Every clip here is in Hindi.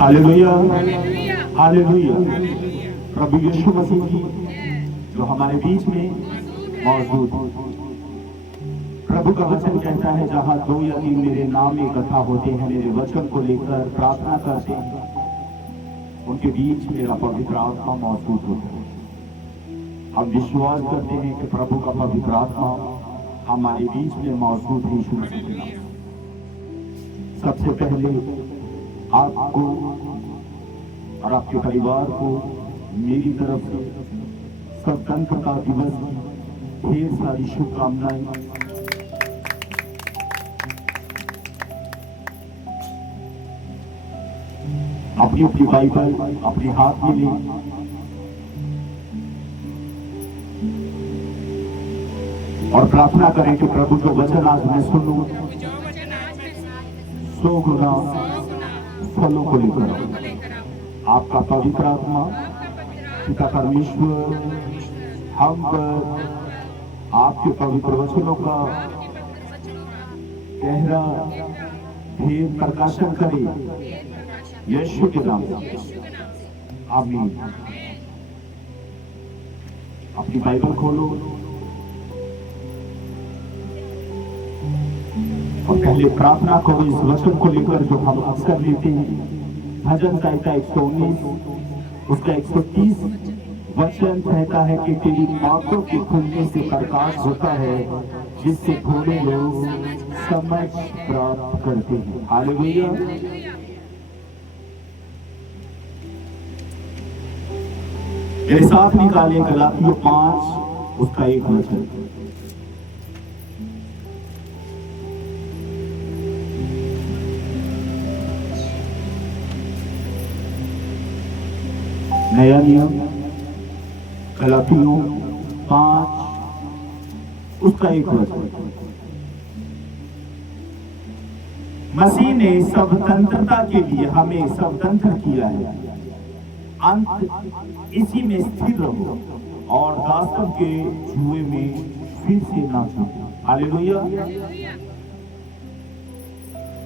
Hallelujah, hallelujah. प्रभु यीशु मसीह की जो हमारे बीच में मौजूद है। प्रभु का वचन कहता है, जहां दो या तीन मेरे नाम में इकट्ठा होते हैं, मेरे वचन को लेकर प्रार्थना करते हैं, उनके बीच मेरा पवित्र आत्मा मौजूद होता है। हम विश्वास करते हैं कि प्रभु का पवित्र आत्मा हमारे बीच में मौजूद है। यीशु मसीह के नाम। सबसे पहले आपको और आपके परिवार को मेरी तरफ से स्वतंत्रता दिवस की ढेर सारी शुभकामनाएं। अपनी अपनी बाइबल अपने हाथ में लें और प्रार्थना करें कि प्रभु जो वचन आज मैं सुनूं, 100 गुना फलों को लेकर आपका पवित्र आत्मा पिता परमेश्वर हम पर आपके पवित्र वचनों का गहरा भेद प्रकाशन करे, यीशु के नाम से आमीन। अपनी बाइबल खोलो और पहले प्रार्थना करो इस वचन को लेकर जो हम अक्सर लेते हैं। भजन संहिता 119 उसका 130 वचन कहता है कि तेरी बातों के खुलने से प्रकाश होता है, जिससे थोड़े लोग समझ प्राप्त करते हैं। हालेलुया। मेरे साथ निकाले गलातियों 5 उसका 1 वचन। नया नियम गलातियों 5 उसका 1 वचन। मसीह ने स्वतंत्रता के लिए हमें स्वतंत्र किया है, अंत इसी में स्थिर रहो और दासत्व के जुए में फिर से ना छूटो। Hallelujah,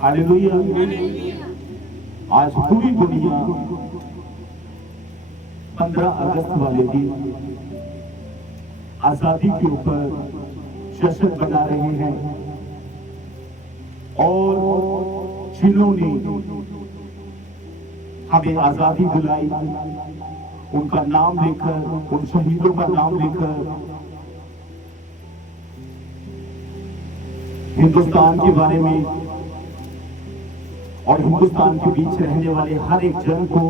hallelujah. आज पूरी दुनिया 15 अगस्त वाले दिन आजादी के ऊपर जश्न मना रहे हैं और जिन्होंने हमें आजादी दिलाई, उनका नाम लेकर, उन शहीदों का नाम लेकर हिंदुस्तान के बारे में और हिंदुस्तान के बीच रहने वाले हर एक जन को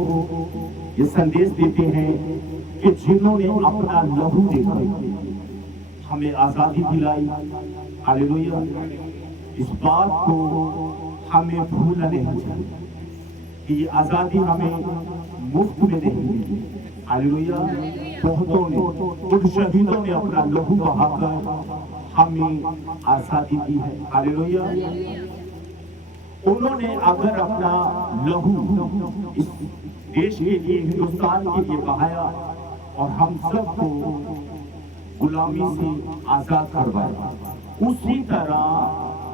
ये संदेश देते हैं कि जिन्होंने अपना लहू देकर हमें आजादी दिलाई, हालेलुया, इस बात को हमें भूलना नहीं चाहिए कि ये आजादी हमें मुफ्त में नहीं मिली। हालेलुया। बहुतों ने, उन शहीदों ने अपना लहू बहाकर हमें आजादी दी है। हालेलुया। उन्होंने अगर अपना लहू इस देश के लिए, हिंदुस्तान के लिए बहाया और हम सबको गुलामी से आजाद करवाया, उसी तरह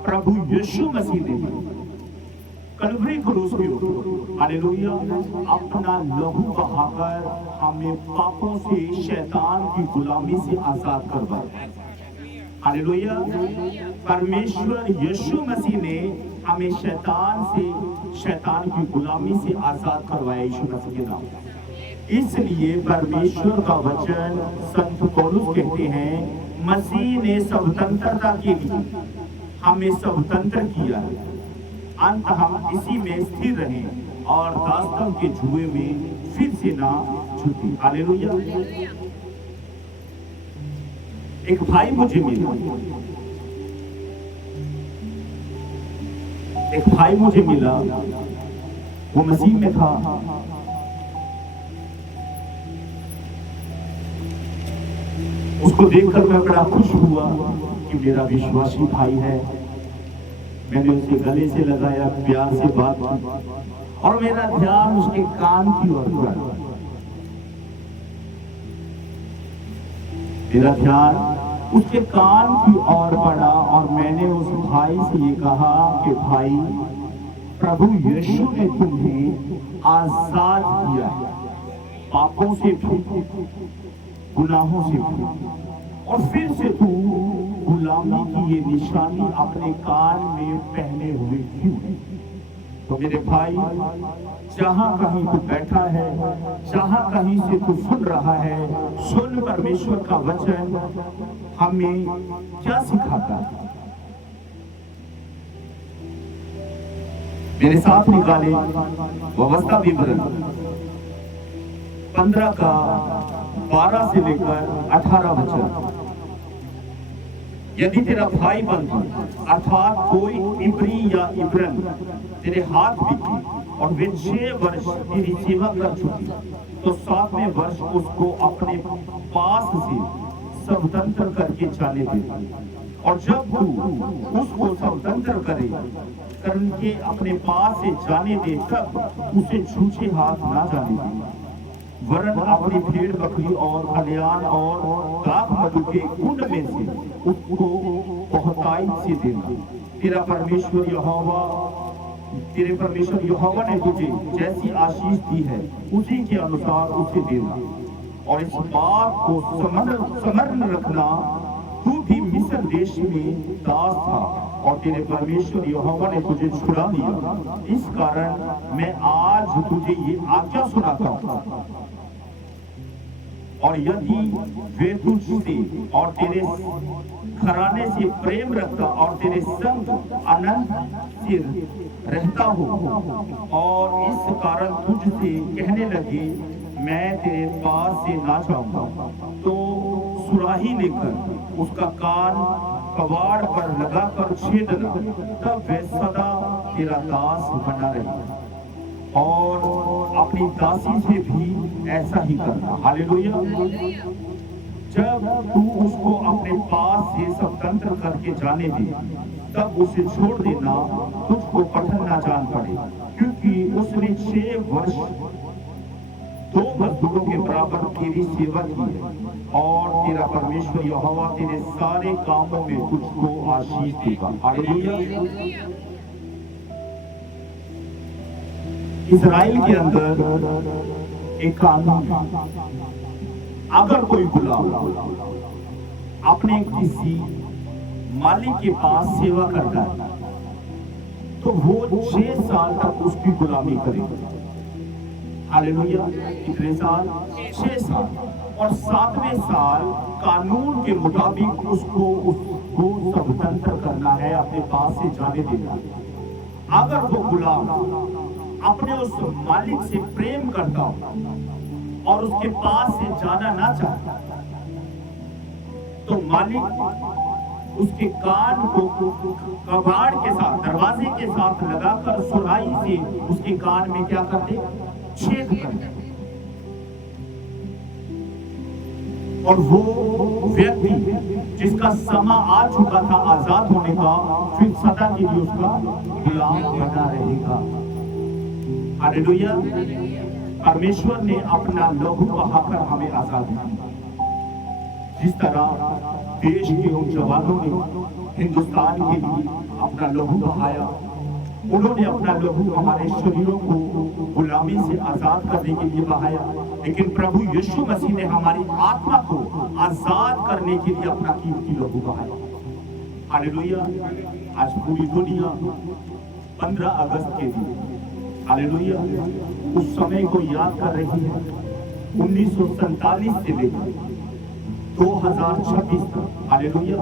प्रभु यीशु मसीह ने कलवरी क्रूस के ऊपर, हालेलुया, अपना लहू बहाकर हमें पापों से, शैतान की गुलामी से आजाद करवाया। हालेलुया। परमेश्वर यीशु मसीह ने हमें शैतान की गुलामी से आजाद करवाया, यीशु मसीह के नाम। इसलिए परमेश्वर का वचन संत पौलुस कहते हैं, मसीह ने स्वतंत्रता के लिए हमें स्वतंत्र किया है, अंत हम इसी में स्थिर रहें और दासत्व के जुए में फिर से ना छूटे। हालेलुया। एक भाई मुझे मिला, वो मसीह में था। उसको देखकर मैं बड़ा खुश हुआ कि मेरा विश्वासी भाई है। मैंने उसके गले से लगाया, प्यार से बात की और मेरा ध्यान उसके कान की ओर गया। मेरा ध्यान उसके कान की ओर पड़ा और मैंने उस भाई से ये कहा कि भाई, प्रभु यीशु ने तुम्हें आजाद किया है, पापों से भी, गुनाहों से भी। और फिर से तू गुलामी की ये निशानी अपने कान में पहने हुए क्यों है? तो मेरे भाई, जहां कहीं तू बैठा है, जहां कहीं से तू सुन रहा है, सुन परमेश्वर का वचन हमें क्या सिखाता है। मेरे साथ निकाले व्यवस्था विवरण 15 का 12 से लेकर 18 वचन। यदि तेरा भाई बंधु अर्थात कोई इब्री या इब्रन तेरे हाथ बिकी और वे 6 वर्ष तेरी सेवा कर चुकी, तो 7वें वर्ष उसको अपने पास से स्वतंत्र करके जाने दे। और जब तू उसको स्वतंत्र करके अपने पास से जाने दे, तब उसे छूछे हाथ ना जाने दे, वरन अपनी भेड़ बकरी और खलियान और दाख मधु के कुंड में से उसको बहुताई से देना। तेरे परमेश्वर यहोवा ने तुझे जैसी आशीष दी है उसी के अनुसार उसे देना। और इस बात को स्मरण रखना, तू भी मिस्र देश में दास था और तेरे परमेश्वर यहोवा ने तुझे छुड़ा लिया। इस कारण मैं आज तुझे ये आज्ञा सुनाता हूँ। और यदि वे तुझसे और तेरे घराने से प्रेम रखता और तेरे संग अनंत सिर रहता हो और इस कारण तुझसे कहने लगे मैं तेरे पास से ना जाऊंगा, तो सुराही लेकर उसका कान कबाड़ पर लगाकर छेदना, तब वह सदा तेरा दास बना रहेगा। और अपनी दासी से भी ऐसा ही करना। हालेलुया। जब तू उसको अपने पास से स्वतंत्र करके जाने दे, तब उसे छोड़ देना, तुझको कठिन ना जान पड़े, क्योंकि उसने 6 वर्ष 2 मजदूरों के बराबर तेरी सेवा की है। और तेरा परमेश्वर यहोवा तेरे सारे कामों में तुझको आशीष देगा। हालेलुया। इजराइल के अंदर एक कानून है, अगर कोई गुलाम अपने किसी मालिक के पास सेवा करता है, तो वो 6 साल तक उसकी गुलामी करेगा। हालेलुया। कितने साल? 6 साल। और 7वें साल कानून के मुताबिक उसको स्वतंत्र करना है, अपने पास से जाने देना। अगर वो गुलाम अपने उस मालिक से प्रेम करता हो और उसके पास से जाना ना चाहता, तो मालिक उसके कान को कबाड़ के साथ, दरवाजे के साथ लगाकर सुराही से उसके कान में क्या कर दे? छेद कर दे। और वो व्यक्ति जिसका समय आ चुका था आजाद होने का, फिर सदा के लिए उसका गुलाम बना रहेगा। हालेलुया। परमेश्वर ने अपना लहू बहाकर हमें आजादी दी। जिस तरह देश के उन जवानों ने हिंदुस्तान के लिए अपना लहू बहाया, उन्होंने अपना लहू हमारे शरीरों को गुलामी से आजाद करने के लिए बहाया, लेकिन प्रभु यीशु मसीह ने हमारी आत्मा को आजाद करने के लिए अपना कीमती लहू बहाया। हालेलुया। आज पूरी दुनिया 15 अगस्त के दिन, हालेलुया, उस समय को याद कर रही है। 1947 से लेकर 2026 तक। हालेलुया।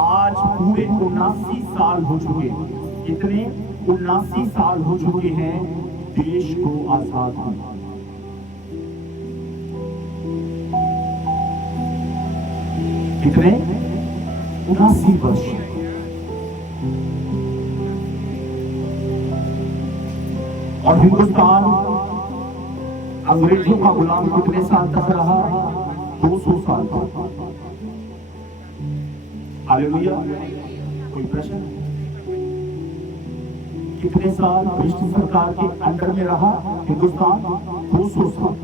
आज पूरे 79 साल हो चुके हैं। कितने? 79 साल हो चुके हैं देश को आजाद हुए। कितने? 79 वर्ष। और हिंदुस्तान अंग्रेजों का गुलाम कितने साल तक रहा? 200 साल तक। हालेलुया। कोई प्रश्न? कितने साल ब्रिटिश सरकार के अंडर में रहा हिंदुस्तान? 200 साल।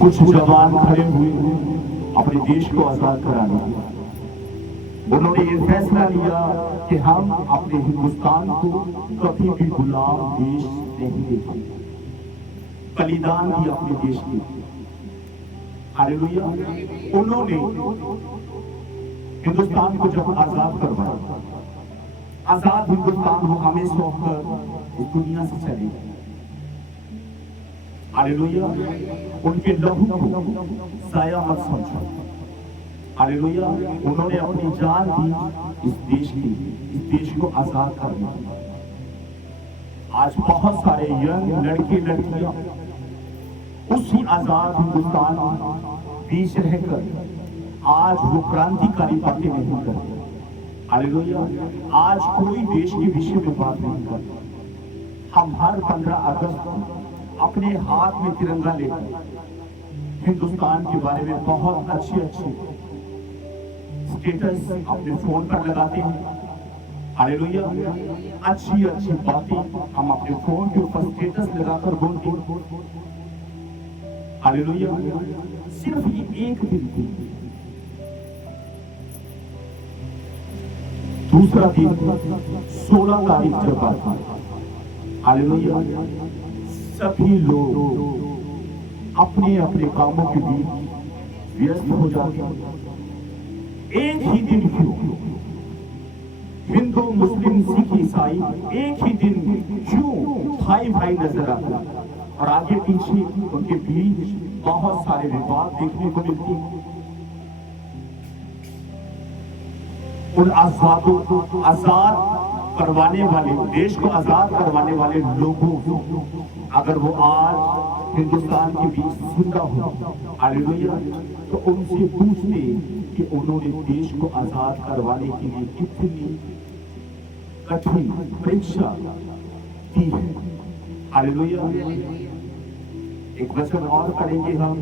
कुछ जवान खड़े हुए अपने देश को आजाद कराने के लिए। उन्होंने ये फैसला लिया कि हम अपने हिंदुस्तान को कभी भी गुलाम देश नहीं देंगे। बलिदान भी अपने देश के। हालेलुया। उन्होंने हिंदुस्तान को जब आजाद करवाया, आजाद हिंदुस्तान वो हमें सौंपकर इस दुनिया से चले। हालेलुया। उनके लहू को जाया मत समझो। हालेलुया। उन्होंने अपनी जान दी इस देश की, इस देश को आजाद करने की। आज बहुत सारे यंग लड़के लड़कियां उसी आजाद हिंदुस्तान बीच रहकर आज वो क्रांतिकारी बातें नहीं करते। हालेलुया। आज कोई देश के विषय में बात नहीं करता। हम हर 15 अगस्त को अपने हाथ में तिरंगा लेकर हिंदुस्तान के बारे में बहुत अच्छे स्टेटस अपने फोन पर लगाते हैं। हालेलुया। अच्छी अच्छी बातें हम अपने फोन के ऊपर स्टेटस लगाकर बोलते हैं। हालेलुया। सिर्फ ये एक दिन थी। दूसरा दिन 16 तारीख जब आता, हालेलुया, सभी लोग अपने अपने कामों के बीच व्यस्त हो जाते हैं। एक ही दिन क्यों? हिंदू मुस्लिम सिख ईसाई एक ही दिन क्यों भाई भाई नजर आते हैं? और आगे पीछे उनके बीच बहुत सारे विवाद देखने को मिलते हैं। उन आजाद करवाने वाले, देश को आजाद करवाने वाले लोगों, अगर वो आज हिंदुस्तान के बीच जिंदा हो, हालेलुया, तो उनसे पूछते कि उन्होंने देश को आजाद करवाने के लिए कितनी कठिन परीक्षा दी है। हालेलुया। एक वचन और पढ़ेंगे हम,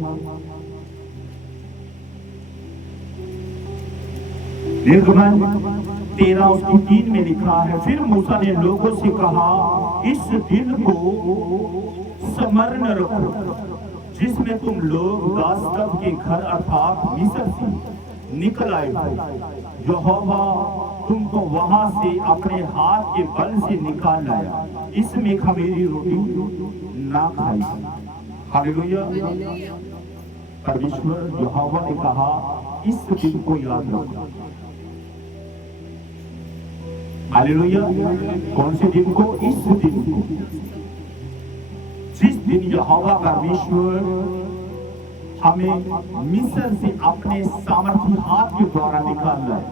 निर्गमन 13 उसकी 3 में लिखा है, फिर मूसा ने लोगों से कहा, इस दिन को स्मरण रखो जिसमें तुम लोग दास्तव के घर अर्थात मिस्र से निकल आए हो। यहोवा तुमको वहां से अपने हाथ के बल से निकाल लाया। इसमें खमीरी रोटी ना खाई। हालेलुया। परमेश्वर यहोवा ने कहा, इस दिन को याद रखो। हालेलुया। कौन से दिन को? इस दिन को, जिस दिन यहोवा परमेश्वर हमें मिस्र से अपने सामर्थी हाथ के द्वारा निकाल लाए।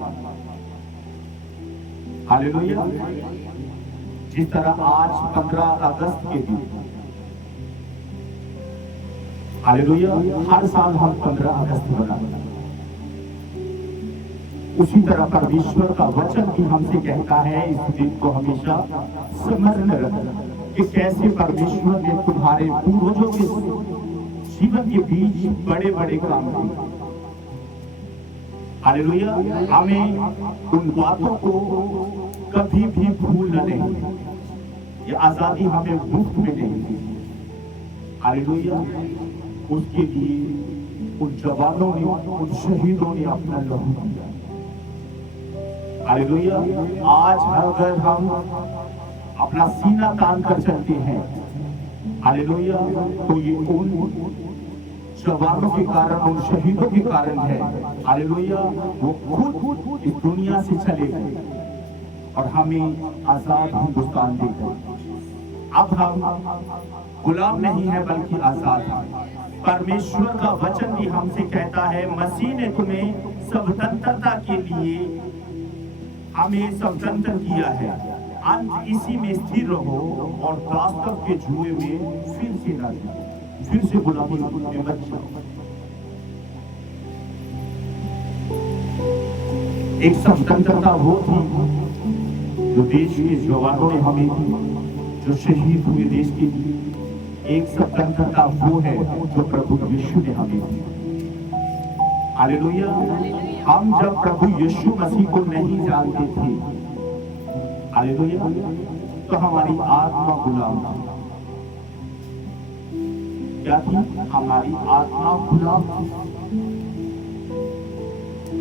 हालेलुया। जिस तरह आज 15 अगस्त के दिन, हालेलुया, हर साल हम 15 अगस्त मनाते हैं, उसी तरह परमेश्वर का वचन भी हमसे कहता है इस दिन को हमेशा स्मरण रखना कि कैसे परमेश्वर ने तुम्हारे पूर्वजों के जीवन के बीच बड़े बड़े काम किए। हालेलुया। हमें उन बातों को कभी भी भूलना नहीं। ये आजादी हमें मुफ्त में नहीं। हालेलुया। उसके लिए उन जवानों ने, उन शहीदों ने अपना लहू दिया। हालेलुया। आज अगर हम अपना सीना तान कर चलते हैं, हालेलुया, तो ये उन जवानों के कारण, उन शहीदों के कारण है। हालेलुया। वो खुद इस दुनिया से चले गए और हमें आजाद हिंदुस्तान दे गए। अब हम गुलाम नहीं है बल्कि आजाद हैं। परमेश्वर का वचन भी हमसे कहता है, मसीह ने तुम्हें स्वतंत्रता के लिए हमें स्वतंत्र किया है। अंत इसी में स्थिर रहो और दास्तव के जुए में फिर से न जाओ, फिर से गुलामी में मत जाओ। एक स्वतंत्रता वो थी जो देश के जवानों ने हमें दी, जो शहीद हुए देश के लिए। एक स्वतंत्रता वो है जो प्रभु यीशु ने हमें दी। हालेलुया। हम जब प्रभु यीशु मसीह को नहीं जानते थे, हालेलुया, तो हमारी आत्मा गुलाम थी। क्या थी? हमारी आत्मा गुलाम थी।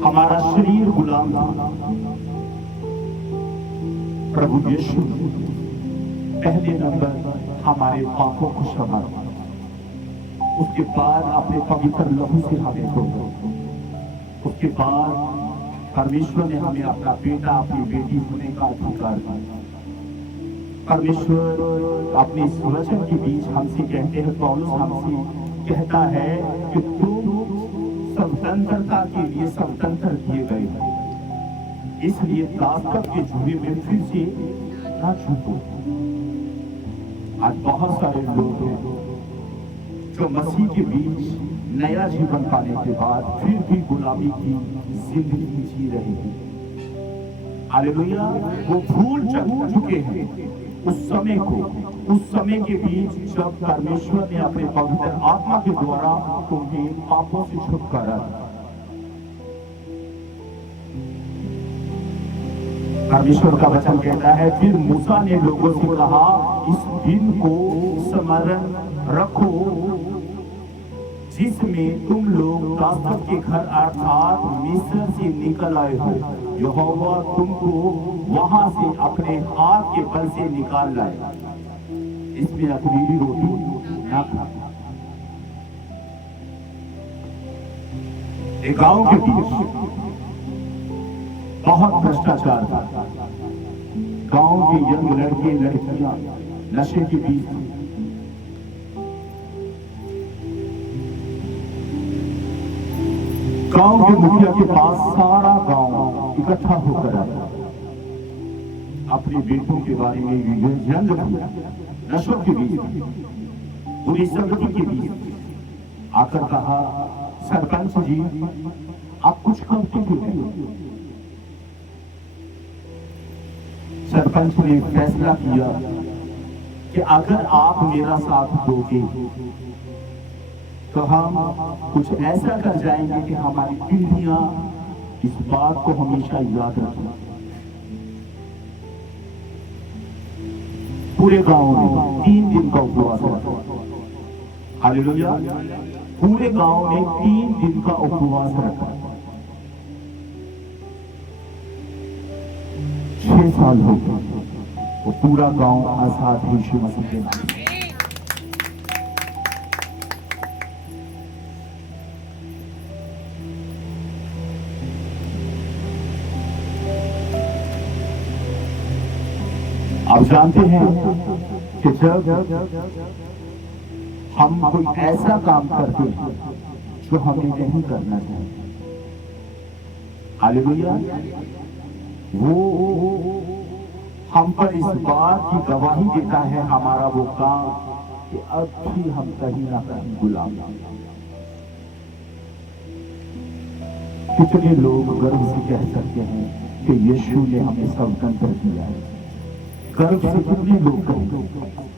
हमारा शरीर गुलाम था, प्रभु यीशु पहले नंबर हमारे पापों को क्षमा, उसके बाद अपने पवित्र लहू से हमें धोया, उसके बाद परमेश्वर ने हमें अपना बेटा अपनी बेटी होने का अधिकार दिया। परमेश्वर अपने इस वचन के बीच हमसे कहते हैं, पौलुस हमसे कहता है कि तुम स्वतंत्रता के लिए स्वतंत्र किए गए हो, इसलिए ताकत के जुए में फिर से ना छूटो। आज बहुत सारे लोग हैं जो मसीह के बीच नया जीवन पाने के बाद फिर भी गुलामी की जिंदगी जी रहे हैं। हालेलुया, वो भूल चुके हैं उस समय को, उस समय के बीच जब परमेश्वर ने अपने पवित्र आत्मा के द्वारा उनके पापों से छुटकारा दिया। परमेश्वर का वचन कहता है, फिर मूसा ने लोगों से कहा, इस दिन को स्मरण रखो जिसमें तुम लोग याकूब के घर अर्थात मिस्र से निकल आए हो। यहोवा तुमको वहां से अपने हाथ के बल से निकाल लाए। इसमें अखमीरी रोटी ना खा। एक गांव के बीच बहुत भ्रष्टाचार था। गांव के यंग लड़के लड़कियां नशे के बीच थे। गांव के मुखिया के पास सारा गांव इकट्ठा होकर आया, अपने बेटों के बारे में जंग किया। नशों के बीच, बुरी संगति के बीच आकर कहा, सरपंच जी आप कुछ करते क्यों नहीं? सरपंच ने फैसला किया कि अगर आप मेरा साथ दोगे तो हम कुछ ऐसा कर जाएंगे कि हमारी पीढ़ियां इस बात को हमेशा याद रखें। पूरे गांव में 3 दिन का उपवास रखा। हालेलुया, पूरे गांव में 3 दिन का उपवास रखा। 6 साल हो गए, वो पूरा गांव आजाद यीशु मसीह के नाम। आप जानते हैं कि जब हम कोई ऐसा काम करते हैं जो हमें नहीं करना चाहिए, हालेलुया, वो हम पर इस बात की गवाही देता है हमारा वो काम कि अब भी हम कहीं ना कहीं गुलाम। कितने लोग गर्व से कह सकते हैं कि यीशु ने हमें स्वतंत्र किया है। गर्व से कितने लोग कहते,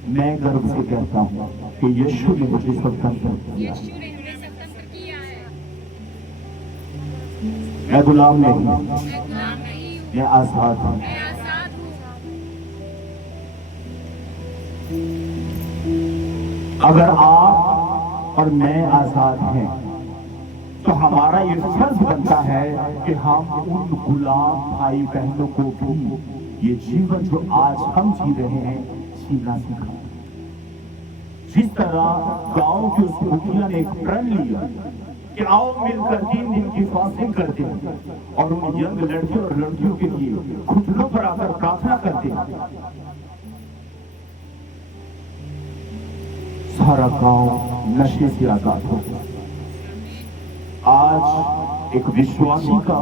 मैं गर्व से कहता हूँ कि यीशु ने मुझे स्वतंत्र किया। मैं गुलाम नहीं, मैं आजाद हूँ। अगर आप और मैं आजाद हैं तो हमारा ये फर्ज बनता है कि हम उन गुलाम भाई बहनों को भी ये जीवन जो आज हम जी रहे हैं जीना सिखाएं। जिस तरह गांव के उस मुखिया ने एक प्रण लिया कि आओ मिलकर 3 दिन की फास्टिंग करते हैं और उन यंग लड़के और लड़कियों के लिए घुटनों पर आकर प्रार्थना करते हैं, सारा गांव नशे से आजाद हो गया। आज एक विश्वासी का,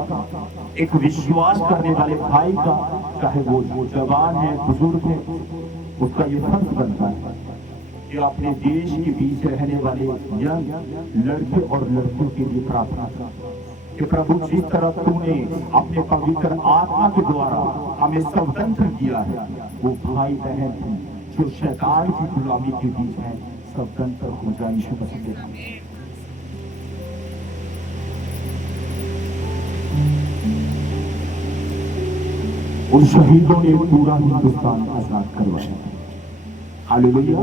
एक विश्वास करने वाले भाई का, चाहे वो जवान है बुजुर्ग है, उसका ये फर्ज बनता है कि अपने देश के बीच रहने वाले यंग लड़के और लड़कियों के लिए प्रार्थना करें कि प्रभु जिस तरह तूने अपने पवित्र आत्मा के द्वारा हमें स्वतंत्र किया है, वो भाई बहन जो शैतान की गुलामी के बीच है स्वतंत्र हो जाए यीशु मसीह के नाम। उन शहीदों ने पूरा हिंदुस्तान आजाद करवाया। हालेलुया,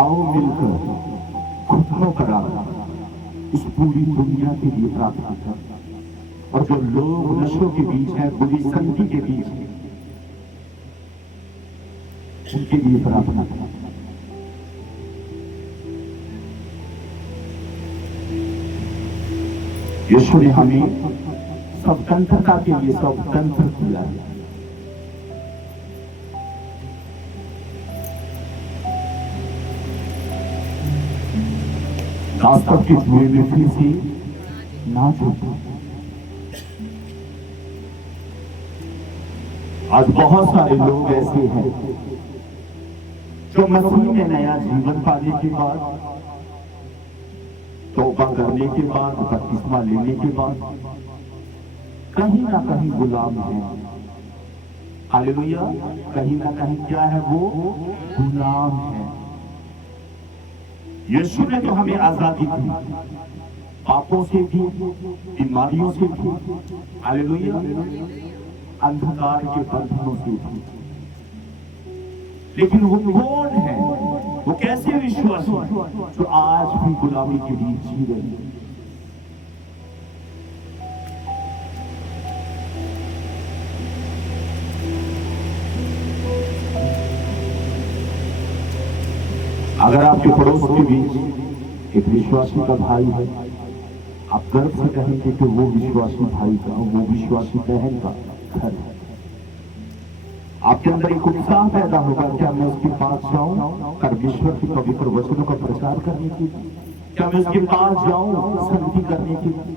आओ मिलकर घुटनों पर आकर इस पूरी दुनिया के लिए प्रार्थना करें। और जो लोग नशों के बीच हैं, बुरी संगति के बीच हैं, उनके लिए प्रार्थना करें। यीशु ने हमें स्वतंत्रता के लिए स्वतंत्र किया है। दासत्व के जुए में फिर से ना छूटो। आज बहुत सारे लोग ऐसे हैं जो मसीह में नया जीवन पाने के बाद, तौबा करने के बाद, बपतिस्मा लेने के बाद कहीं ना कहीं गुलाम है। हालेलुया। कहीं ना कहीं क्या है? वो गुलाम है। यीशु ने तो हमें आजादी दी, पापों से भी, बीमारियों से भी, हालेलुया, अंधकार के बंधनों से भी। लेकिन वो कौन है? वो कैसे विश्वासी जो आज भी गुलामी के बीच जी रहे हैं? अगर आपके पड़ोस के बीच एक विश्वासी का भाई है, आप गर्व से कहेंगे कि वो विश्वासी भाई का, वो विश्वासी बहन का घर है। आपके अंदर एक उत्साह पैदा होगा, क्या मैं उसके पास जाऊं परमेश्वर के पवित्र वचनों का प्रचार करने के लिए? क्या मैं उसके पास जाऊं संगति करने के लिए?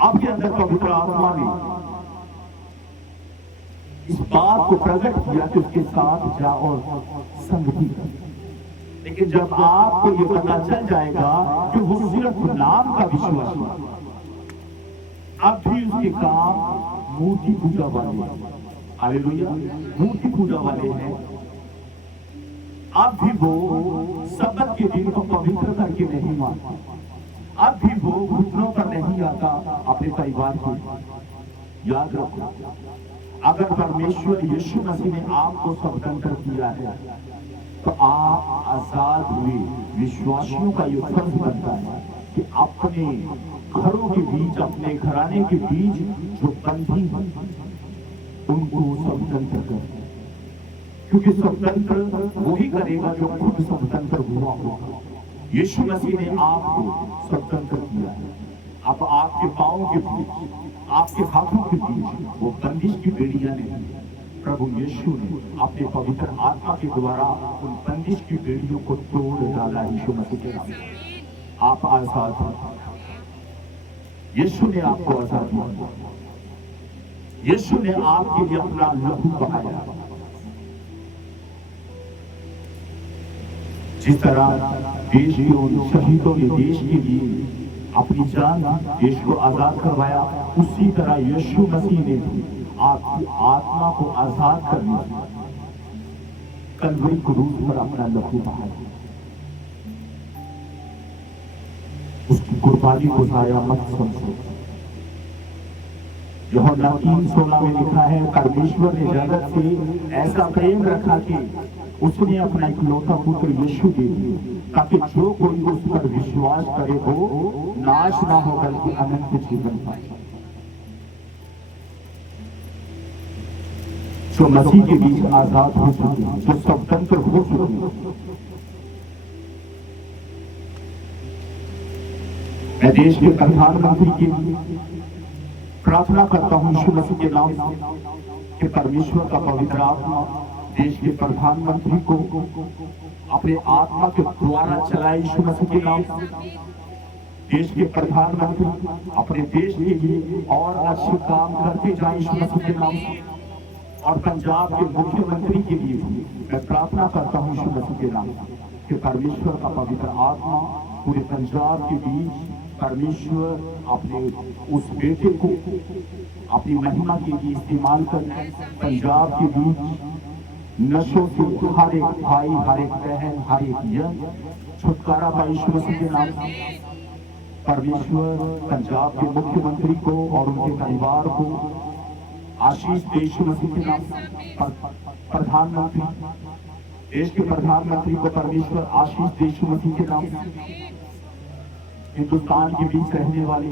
आपके अंदर पवित्र आत्मा ने इस बात को प्रकट किया कि उसके साथ जाओ और संगति कर। लेकिन जब आपको ये पता चल जाएगा कि वो सिर्फ नाम का विश्वासी, अब भी उसके काम मूर्ति पूजा वाले, हालेलुया, मूर्ति पूजा वाले हैं, अब भी वो सब्त के दिन को पवित्र करके नहीं मानता, अब भी वो घुटनों पर नहीं आता अपने परिवार को। याद रखो, अगर परमेश्वर यीशु मसीह ने आपको स्वतंत्र किया है तो आप आजाद हुए विश्वासियों का ये फर्ज बनता है कि अपने घरों के बीच, अपने घराने के बीच जो बंधी हैं उनको स्वतंत्र करें, क्योंकि स्वतंत्र वही करेगा जो खुद स्वतंत्र हुआ होगा। यीशु मसीह ने आपको स्वतंत्र किया है। अब आपके पांवों के बीच, आपके हाथों के बीच वो बंदिश की बेड़ियां नहीं, प्रभु यीशु ने अपने पवित्र आत्मा के द्वारा उन बंदिश की बेड़ियों को तोड़ डाला। यीशु मसीह के नाम आप आजाद हैं। यीशु ने आपको आजादी दी। यीशु ने आपके लिए अपना लहू बहाया। जिस तरह देश के उन शहीदों ने देश के लिए अपनी जान देश को आजाद करवाया, उसी तरह यीशु मसीह ने आपकी आत्मा को आजाद करने कलवरी क्रूस पर अपना लहू बहाया। उसकी कुर्बानी को जाया मत समझो। यूहन्ना 3:16 में लिखा है, परमेश्वर ने जगत से ऐसा प्रेम रखा कि उसने अपना इकलौता पुत्र यीशु दे दिया, ताकि जो कोई उस पर विश्वास करे वो नाश ना हो बल्कि अनंत जीवन पाए। जो मसीह के बीच आजाद हो चुके हैं, जो स्वतंत्र हो चुके हैं, मैं देश के प्रधानमंत्री के लिए प्रार्थना करता हूं यीशु मसीह के नाम से कि परमेश्वर का पवित्र आत्मा देश के प्रधानमंत्री को अपने आत्मा के द्वारा चलाए। यीशु मसीह के नाम से देश के प्रधानमंत्री अपने देश के लिए और अच्छे काम करते जाए। यीशु मसीह के नाम से और पंजाब के मुख्यमंत्री के लिए मैं प्रार्थना करता हूं यीशु मसीह के नाम से कि परमेश्वर का पवित्र आत्मा पूरे पंजाब के बीच, परमेश्वर अपने उस बेटे को अपनी महिमा के लिए इस्तेमाल कर पंजाब के बीच नशों से हर एक भाई, हर एक बहन, हर एक यंग छुटकारा पाए। यीशु मसीह के नाम से परमेश्वर पंजाब के मुख्यमंत्री को और उनके परिवार को आशीष दे। यीशु मसीह के नाम से प्रधानमंत्री, देश के प्रधानमंत्री को परमेश्वर आशीष दे। यीशु मसीह के नाम से हिंदुस्तान के बीच रहने वाले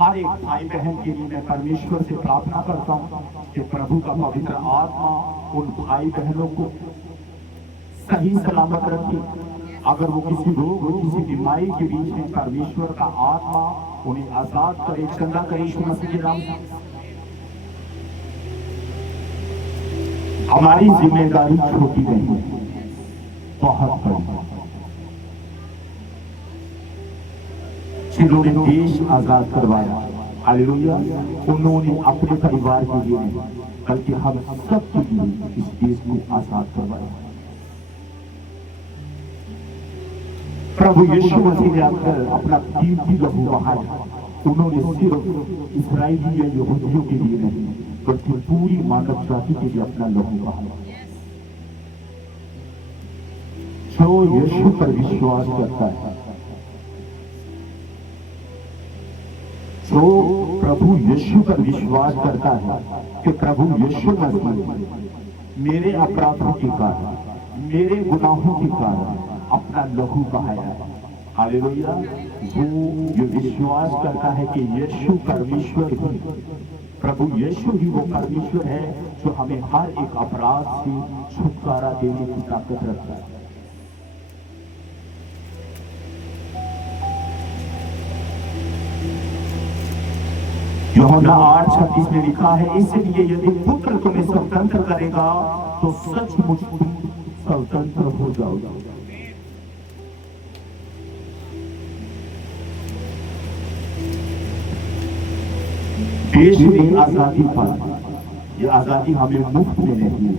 हर एक भाई बहन के लिए मैं परमेश्वर से प्रार्थना करता हूँ कि प्रभु का पवित्र आत्मा उन भाई बहनों को सही सलामत रखे। अगर वो किसी रोग और किसी बीमारी के बीच में, परमेश्वर का आत्मा उन्हें आजाद करे, चंगा करे यीशु मसीह के नाम से। हमारी जिम्मेदारी छोटी नहीं, बहुत बड़ी। जिन्होंने देश आजाद करवाया, हालेलुया, उन्होंने अपने परिवार के लिए नहीं बल्कि हम सब के लिए इस देश को आजाद करवाया। प्रभु यीशु मसीह ने आकर अपना कीमती लहू बहाया। उन्होंने सिर्फ इस्राएली या यहूदियों के लिए नहीं बल्कि पूरी मानव जाति के लिए अपना लहू बहाया। जो यीशु पर विश्वास करता है, जो प्रभु यीशु पर विश्वास करता है कि प्रभु यीशु मसीह मेरे अपराधों के कारण, मेरे गुनाहों के कारण अपना लहू बहाया है, हालेलुया, वो ये विश्वास करता है कि यीशु परमेश्वर ही, प्रभु यीशु ही वो परमेश्वर है जो हमें हर एक अपराध से छुटकारा देने की ताकत रखता है। यूहन्ना 8:36 में लिखा है, इसलिए यदि पुत्र तुम्हें स्वतंत्र करेगा तो सचमुच तुम स्वतंत्र हो जाओगे। देश में आजादी पाई, ये आजादी हमें मुफ्त में नहीं है।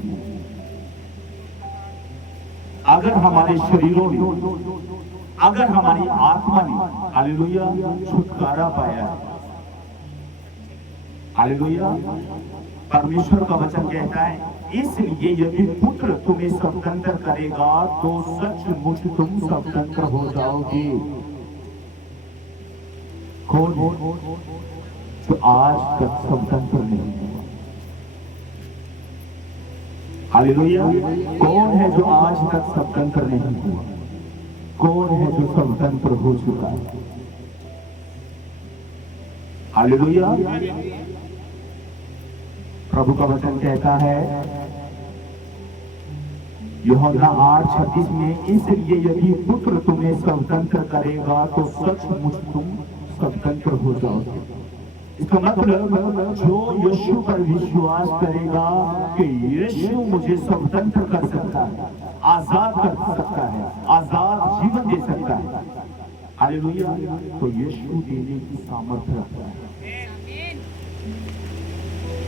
अगर हमारे शरीरों में, अगर हमारी आत्मा ने, हालेलुया, छुटकारा पाया है, हालेलुया, परमेश्वर का वचन कहता है, इसलिए यदि पुत्र तुम्हें स्वतंत्र करेगा तो सचमुच तुम स्वतंत्र हो जाओगे। कौन जो आज तक स्वतंत्र नहीं हुआ? हालेलुया, कौन है जो आज तक स्वतंत्र नहीं हुआ? कौन है जो स्वतंत्र हो चुका है? हालेलुया, प्रभु का वचन कहता है यूहन्ना 8:36 में, इसलिए यदि पुत्र तुम्हें स्वतंत्र करेगा तो सचमुच तुम स्वतंत्र हो जाओगे। इसका मतलब जो यीशु पर विश्वास करेगा कि यीशु मुझे स्वतंत्र कर सकता है, आजाद कर सकता है, आजाद जीवन दे सकता है, हालेलुया, तो यीशु देने की सामर्थ्य रखता है।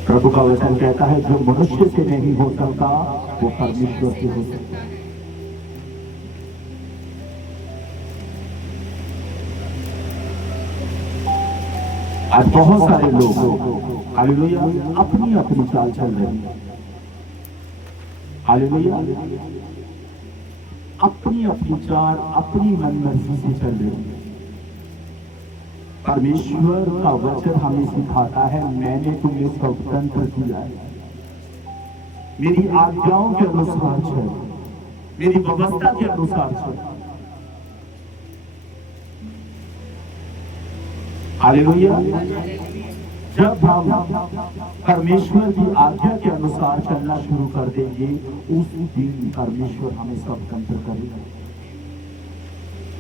प्रभु का वचन कहता है जो मनुष्य से नहीं हो सकता वो परमेश्वर से हो सकता है। आज बहुत सारे लोग, हालेलुया, अपनी अपनी चाल चल रहे हैं, हालेलुया, अपनी अपनी चाल, अपनी मनमर्जी से चल रहे हैं। परमेश्वर का वचन हमें सिखाता है, मैंने तुम्हें स्वतंत्र किया है, मेरी आज्ञाओं के अनुसार चलो, मेरी व्यवस्था के अनुसार चलो, हालेलुया। जब हम परमेश्वर की आज्ञा के अनुसार चलना शुरू कर देंगे, उस दिन परमेश्वर हमें स्वतंत्र करेगा,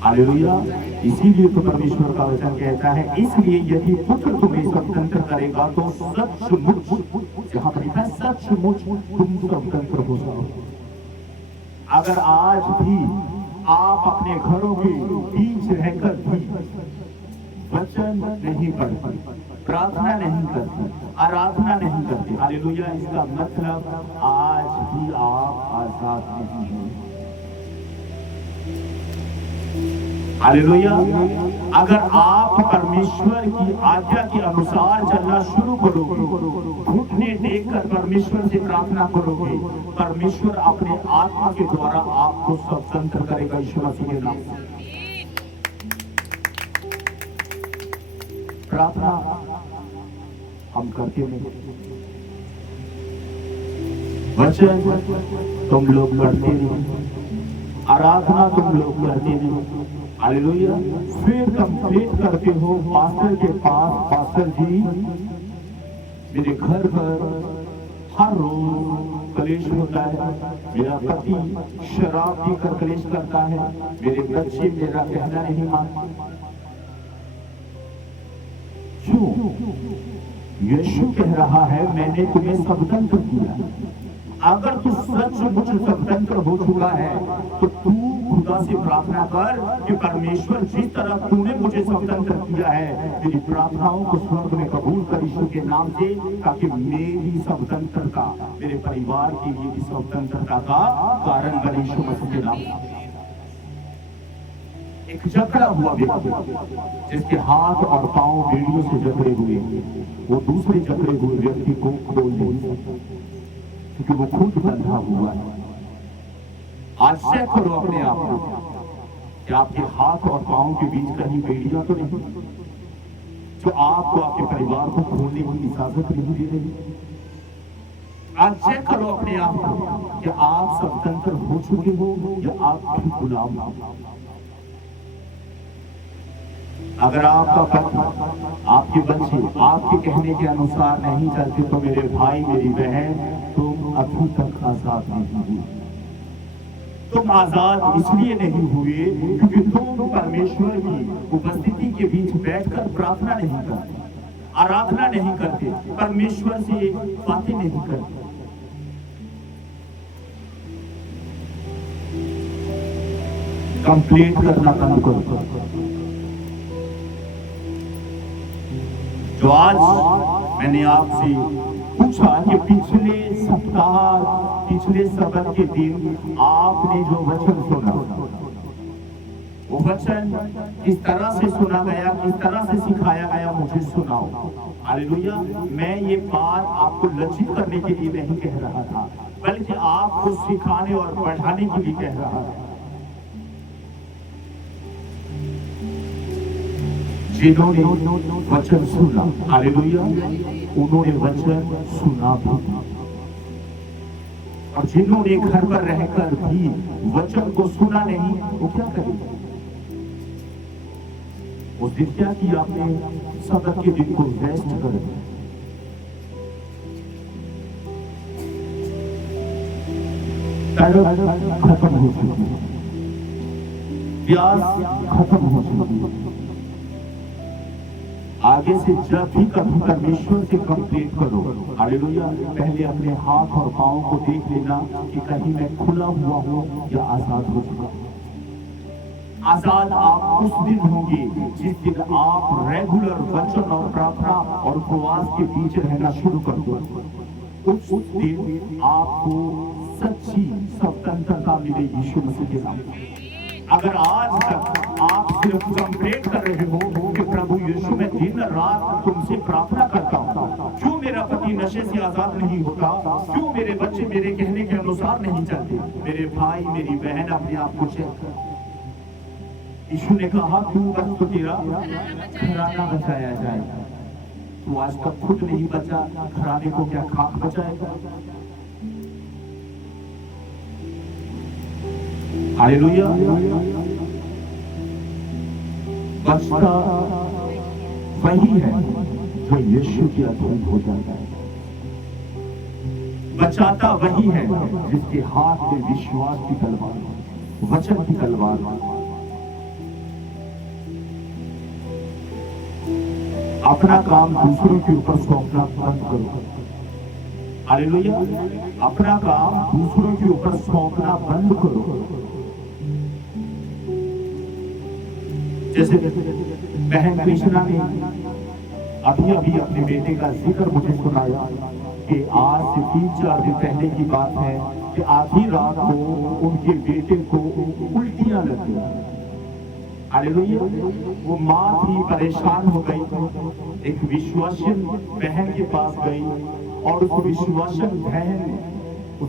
हालेलुया। इसीलिए तो परमेश्वर का वचन कहता है, इसलिए यदि पुत्र तुम्हें स्वतंत्र करेगा तो सचमुच, जहां पर लिखा है सचमुच तुम स्वतंत्र हो जाओगे। अगर आज भी आप अपने घरों के बीच रहकर भी वचन नहीं पढ़ते, प्रार्थना नहीं करते, आराधना नहीं करते, हालेलुया, इसका मतलब आज भी आप आजाद नहीं हैं, हालेलुया। अगर आप परमेश्वर की आज्ञा के अनुसार चलना शुरू करोगे, घुटने टेककर परमेश्वर से प्रार्थना करोगे, परमेश्वर अपने आत्मा के द्वारा आपको स्वतंत्र करेगा यीशु मसीह के नाम से। प्रार्थना हम करते नहीं, वचन तुम लोग करते नहीं, आराधना तुम लोग करते नहीं, हालेलुया। फिर कंप्लीट करते हो पास्टर के पास, पास्टर जी मेरे घर पर हर रोज कलेश होता है, मेरा पति शराब पीकर कलेश करता है, मेरे बच्चे मेरा कहना नहीं मानते। क्यों? यीशु कह रहा है मैंने तुम्हें स्वतंत्र किया। अगर तू सचमुच स्वतंत्र हो चुका है तो तू खुदा से प्रार्थना कर कि परमेश्वर जिस तरह तूने मुझे स्वतंत्र किया है मेरी प्रार्थनाओं को स्वर्ग में कबूल कर यीशु के नाम से, ताकि मेरी स्वतंत्रता मेरे परिवार के लिए भी स्वतंत्रता का कारण बने यीशु मसीह के नाम से। एक जकड़ा हुआ व्यक्ति जिसके हाथ और पांव बेड़ियों से जकड़े हुए, वो दूसरे जकड़े हुए व्यक्ति को खोल नहीं सकता क्योंकि वो खुद बंधा हुआ है। आज चेक करो अपने आप को कि आपके हाथ और पांव के बीच कहीं बेड़ियां तो नहीं जो आपको आपके परिवार को खोलने की इजाजत नहीं दे रही। आज चेक करो अपने आप को कि आप स्वतंत्र हो चुके हो या आप भी गुलाम हो। अगर आपका पति, आपके बच्चे आपके कहने के अनुसार नहीं चलते तो मेरे भाई मेरी बहन, तुम अभी तक आजाद नहीं हुए। तुम आजाद इसलिए नहीं हुए क्योंकि तुम परमेश्वर की उपस्थिति के बीच बैठकर प्रार्थना नहीं करते, आराधना नहीं करते, परमेश्वर से बातें नहीं करते। कंप्लीट करना बंद करो। जो आज मैंने आपसे पूछा कि पिछले सप्ताह, पिछले सबक के दिन आपने जो वचन सुना, वो वचन किस तरह से सुना गया, किस तरह से सिखाया गया, मुझे सुनाओ। हालेलुया। मैं ये बात आपको लज्जित करने के लिए नहीं कह रहा था, बल्कि आपको सिखाने और बढ़ाने के लिए कह रहा था। जिन्होंने वचन सुना, हालेलुया, उन्होंने वचन सुना भी, और जिन्होंने घर पर रहकर भी वचन को सुना नहीं, वो क्या करेंगे? उस दिन क्या किया आपने? सबक के दिन को वेस्ट कर दिया। खत्म हो चुकी, प्यास खत्म हो चुकी। आगे से जब भी कभी परमेश्वर से कंप्लेंट करो, हालेलुया, पहले अपने हाथ और पांव को देख लेना कि कहीं मैं खुला हुआ हूं या आजाद हो चुका। आजाद आप उस दिन होंगे जिस दिन आप रेगुलर वचन और प्रार्थना और उपवास के बीच रहना शुरू कर दो। उस दिन आपको सच्ची स्वतंत्रता मिलेगी यीशु मसीह के नाम से। अगर आज तक आप सिर्फ कंप्लेंट कर रहे हो कि प्रभु यीशु मैं दिन रात तुमसे प्रार्थना करता हूँ, क्यों मेरा पति नशे से आजाद नहीं होता, क्यों मेरे बच्चे मेरे कहने के अनुसार नहीं चलते, मेरे भाई मेरी बहन अपने आप को चेक कर। यीशु ने कहा तू बस तो तेरा घराना बचाया जाए। तू आज तक खुद नहीं बचा, घराने को क्या खाक बचाएगा? हालेलुया। बचता वही है जो यीशु के अधीन हो जाता है। बचाता वही है जिसके हाथ में विश्वास की तलवार, वचन की तलवार। अपना काम दूसरों के ऊपर सौंपना बंद करो। हालेलुया। अपना काम दूसरों के ऊपर सौंपना बंद करो। जैसे बहन कृष्णा ने अभी अभी अपने बेटे का जिक्र मुझे सुनाया कि आज से 3-4 दिन पहले की बात है कि आधी रात को उनके बेटे को उल्टियां लग गई। हालेलुया। वो माँ भी परेशान हो गई, एक विश्वासी बहन के पास गई और उस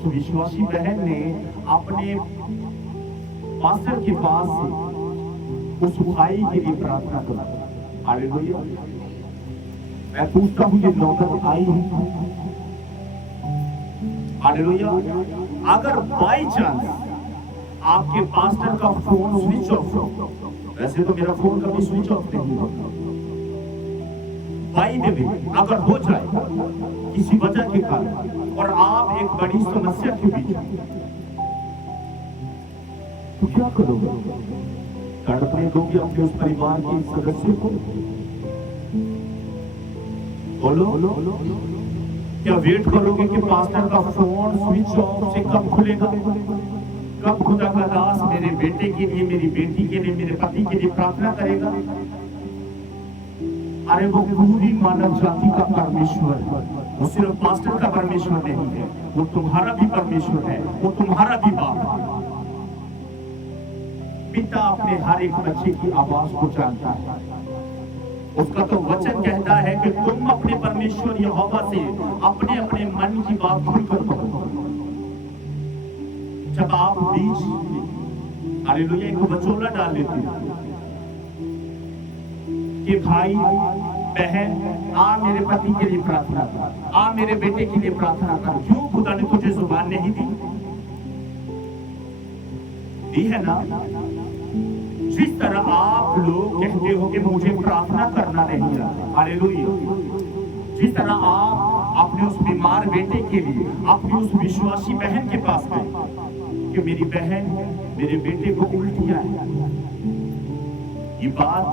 विश्वासी बहन ने अपने पास्टर के पास से उस भाई के लिए प्रार्थना करा। हालेलुया। मैं पूछता हूं ये नौबत आई है? हालेलुया। अगर बाई चांस आपके पास्टर का फोन स्विच ऑफ हो, वैसे तो मेरा फोन कभी स्विच ऑफ नहीं होता, बाई में भी अगर हो जाए किसी वजह के कारण और आप एक बड़ी समस्या के बीच तो क्या करोगे? तड़पने दोगे अपने उस परिवार के सदस्य को? बोलो, क्या वेट करोगे कि पास्टर का फोन स्विच ऑफ से कब खुलेगा? कब खुदा का दास मेरे बेटे के लिए, मेरी बेटी के लिए, मेरे पति के लिए प्रार्थना करेगा? अरे वो पूरी मानव जाति का परमेश्वर है, वो सिर्फ पास्टर का परमेश्वर नहीं है, वो तुम्हारा भी परमेश्वर है, वो तुम्हारा भी बाप है। पिता अपने हर एक बच्चे की आवाज को जानता है। उसका तो वचन कहता है कि तुम अपने परमेश्वर यहोवा से अपने अपने मन की बात खुलकर कहो। जब आप बीच हालेलुया एक वचोला डाल लेते हैं कि भाई बहन आ मेरे पति के लिए प्रार्थना कर, आ मेरे बेटे के लिए प्रार्थना कर, क्यों खुदा ने तुझे जुबान नहीं दी है ना? जिस तरह आप लोग कहते हो कि मुझे प्रार्थना करना नहीं आता, हालेलुया, जिस तरह आप अपने उस बीमार बेटे के लिए अपनी उस विश्वासी बहन के पास गए कि मेरी बहन मेरे बेटे को उल्टियां है, ये बात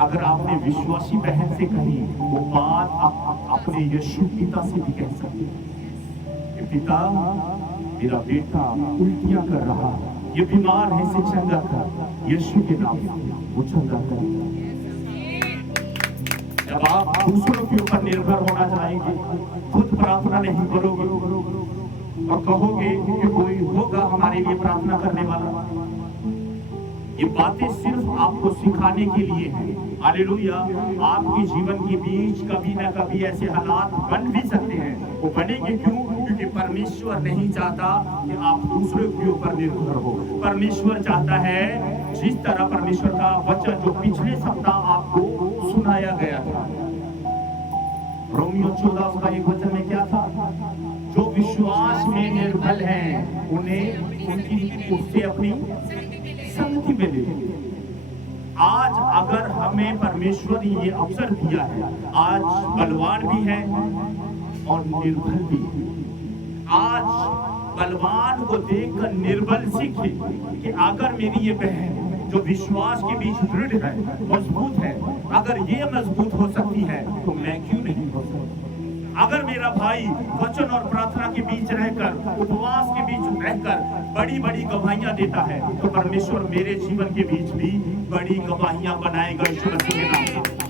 अगर आपने विश्वासी बहन से कही, वो बात आप अपने यीशु पिता से भी कह सकते हैं कि पिता मेरा बेटा उल्टियां कर रहा है, ये बीमार है, इसे चंगा कर, यीशु के नाम से वो चंगा कर। जब आप दूसरों के ऊपर निर्भर होना चाहेंगे, खुद प्रार्थना नहीं करोगे और कहोगे कि कोई होगा हमारे लिए प्रार्थना करने वाला, ये बातें सिर्फ आपको सिखाने के लिए है। हालेलुया, आपके जीवन के बीच कभी ना कभी ऐसे हालात बन भी सकते हैं। वो बनेंगे क्यों? क्योंकि परमेश्वर नहीं चाहता कि आप दूसरों के ऊपर निर्भर हो। परमेश्वर चाहता है, जिस तरह परमेश्वर का वचन जो पिछले सप्ताह आपको सुनाया गया था, रोमियो 14 का एक वचन में क्या था? जो विश्वास में निर्बल हैं उन्हें उनकी उससे अपनी संगति मिले। आज अगर हमें परमेश्वर ने ये अवसर दिया है, आज बलवान भी है और निर्बल भी है। आज बलवान को देखकर निर्बल सीखे कि अगर मेरी ये बहन जो विश्वास के बीच दृढ़ है, मजबूत है, अगर ये मजबूत हो सकती है तो मैं क्यों नहीं हो सकता? अगर मेरा भाई वचन और प्रार्थना के बीच रहकर, उपवास के बीच रहकर बड़ी बड़ी गवाहियां देता है, तो परमेश्वर मेरे जीवन के बीच भी बड़ी गवाहियां बनाएगा यीशु मसीह के नाम से।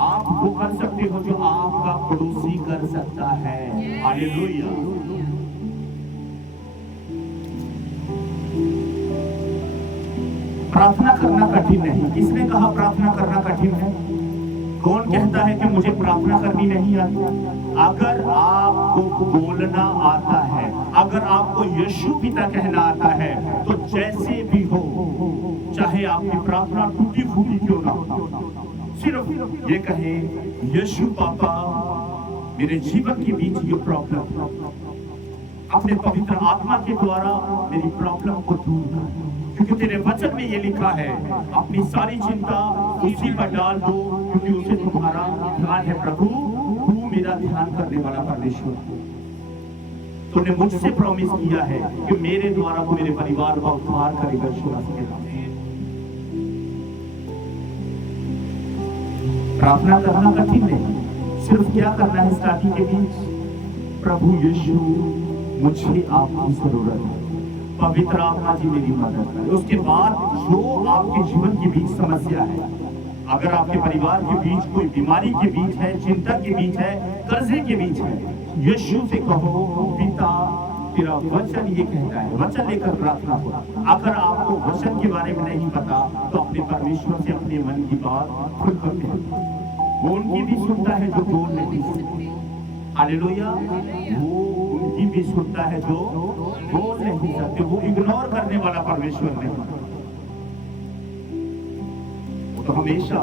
आप वो कर सकते हो जो आपका पड़ोसी कर सकता है। हालेलुया। प्रार्थना करना कठिन नहीं। किसने कहा प्रार्थना करना कठिन है? कौन कहता है कि मुझे प्रार्थना करनी नहीं आती? अगर आपको बोलना आता है, अगर आपको यीशु पिता कहना आता है, तो जैसे भी हो, चाहे आपकी प्रार्थना टूटी फूटी क्यों ना हो, सिर्फ ये कहे, यीशु पापा मेरे जीवन के बीच ये प्रॉब्लम, अपने पवित्र आत्मा के द्वारा मेरी प्रॉब्लम को दूर कर, क्योंकि तेरे वचन में ये लिखा है, अपनी सारी चिंता उसी पर डाल दो, क्योंकि उसे तुम्हारा ध्यान है। प्रभु तू मेरा ध्यान करने वाला परमेश्वर, तूने मुझसे प्रॉमिस किया है कि मेरे द्वारा तू मेरे परिवार का उद्धार करेगा। प्रार्थना करना कठिन नहीं, सिर्फ क्या करना है स्टार्टिंग के बीच, प्रभु यीशु मुझे आपकी जरूरत है, पवित्र आत्मा जी मेरी मदद करे। उसके बाद जो आपके जीवन के बीच समस्या है, अगर आपके परिवार के बीच कोई बीमारी के बीच है, चिंता के बीच है, कर्जे के बीच है, यीशु से कहो, पिता तेरा वचन ये कहता है, वचन लेकर प्रार्थना हो। अगर आपको वचन के बारे में नहीं पता, तो अपने परमेश्वर से अपने मन की बात खुलकर कहो। वो उनकी भी सुनता है जो बोल नहीं सकते। हालेलुया। वो उनकी भी सुनता है जो बोल नहीं सकते। वो इग्नोर करने वाला परमेश्वर नहीं, वो तो हमेशा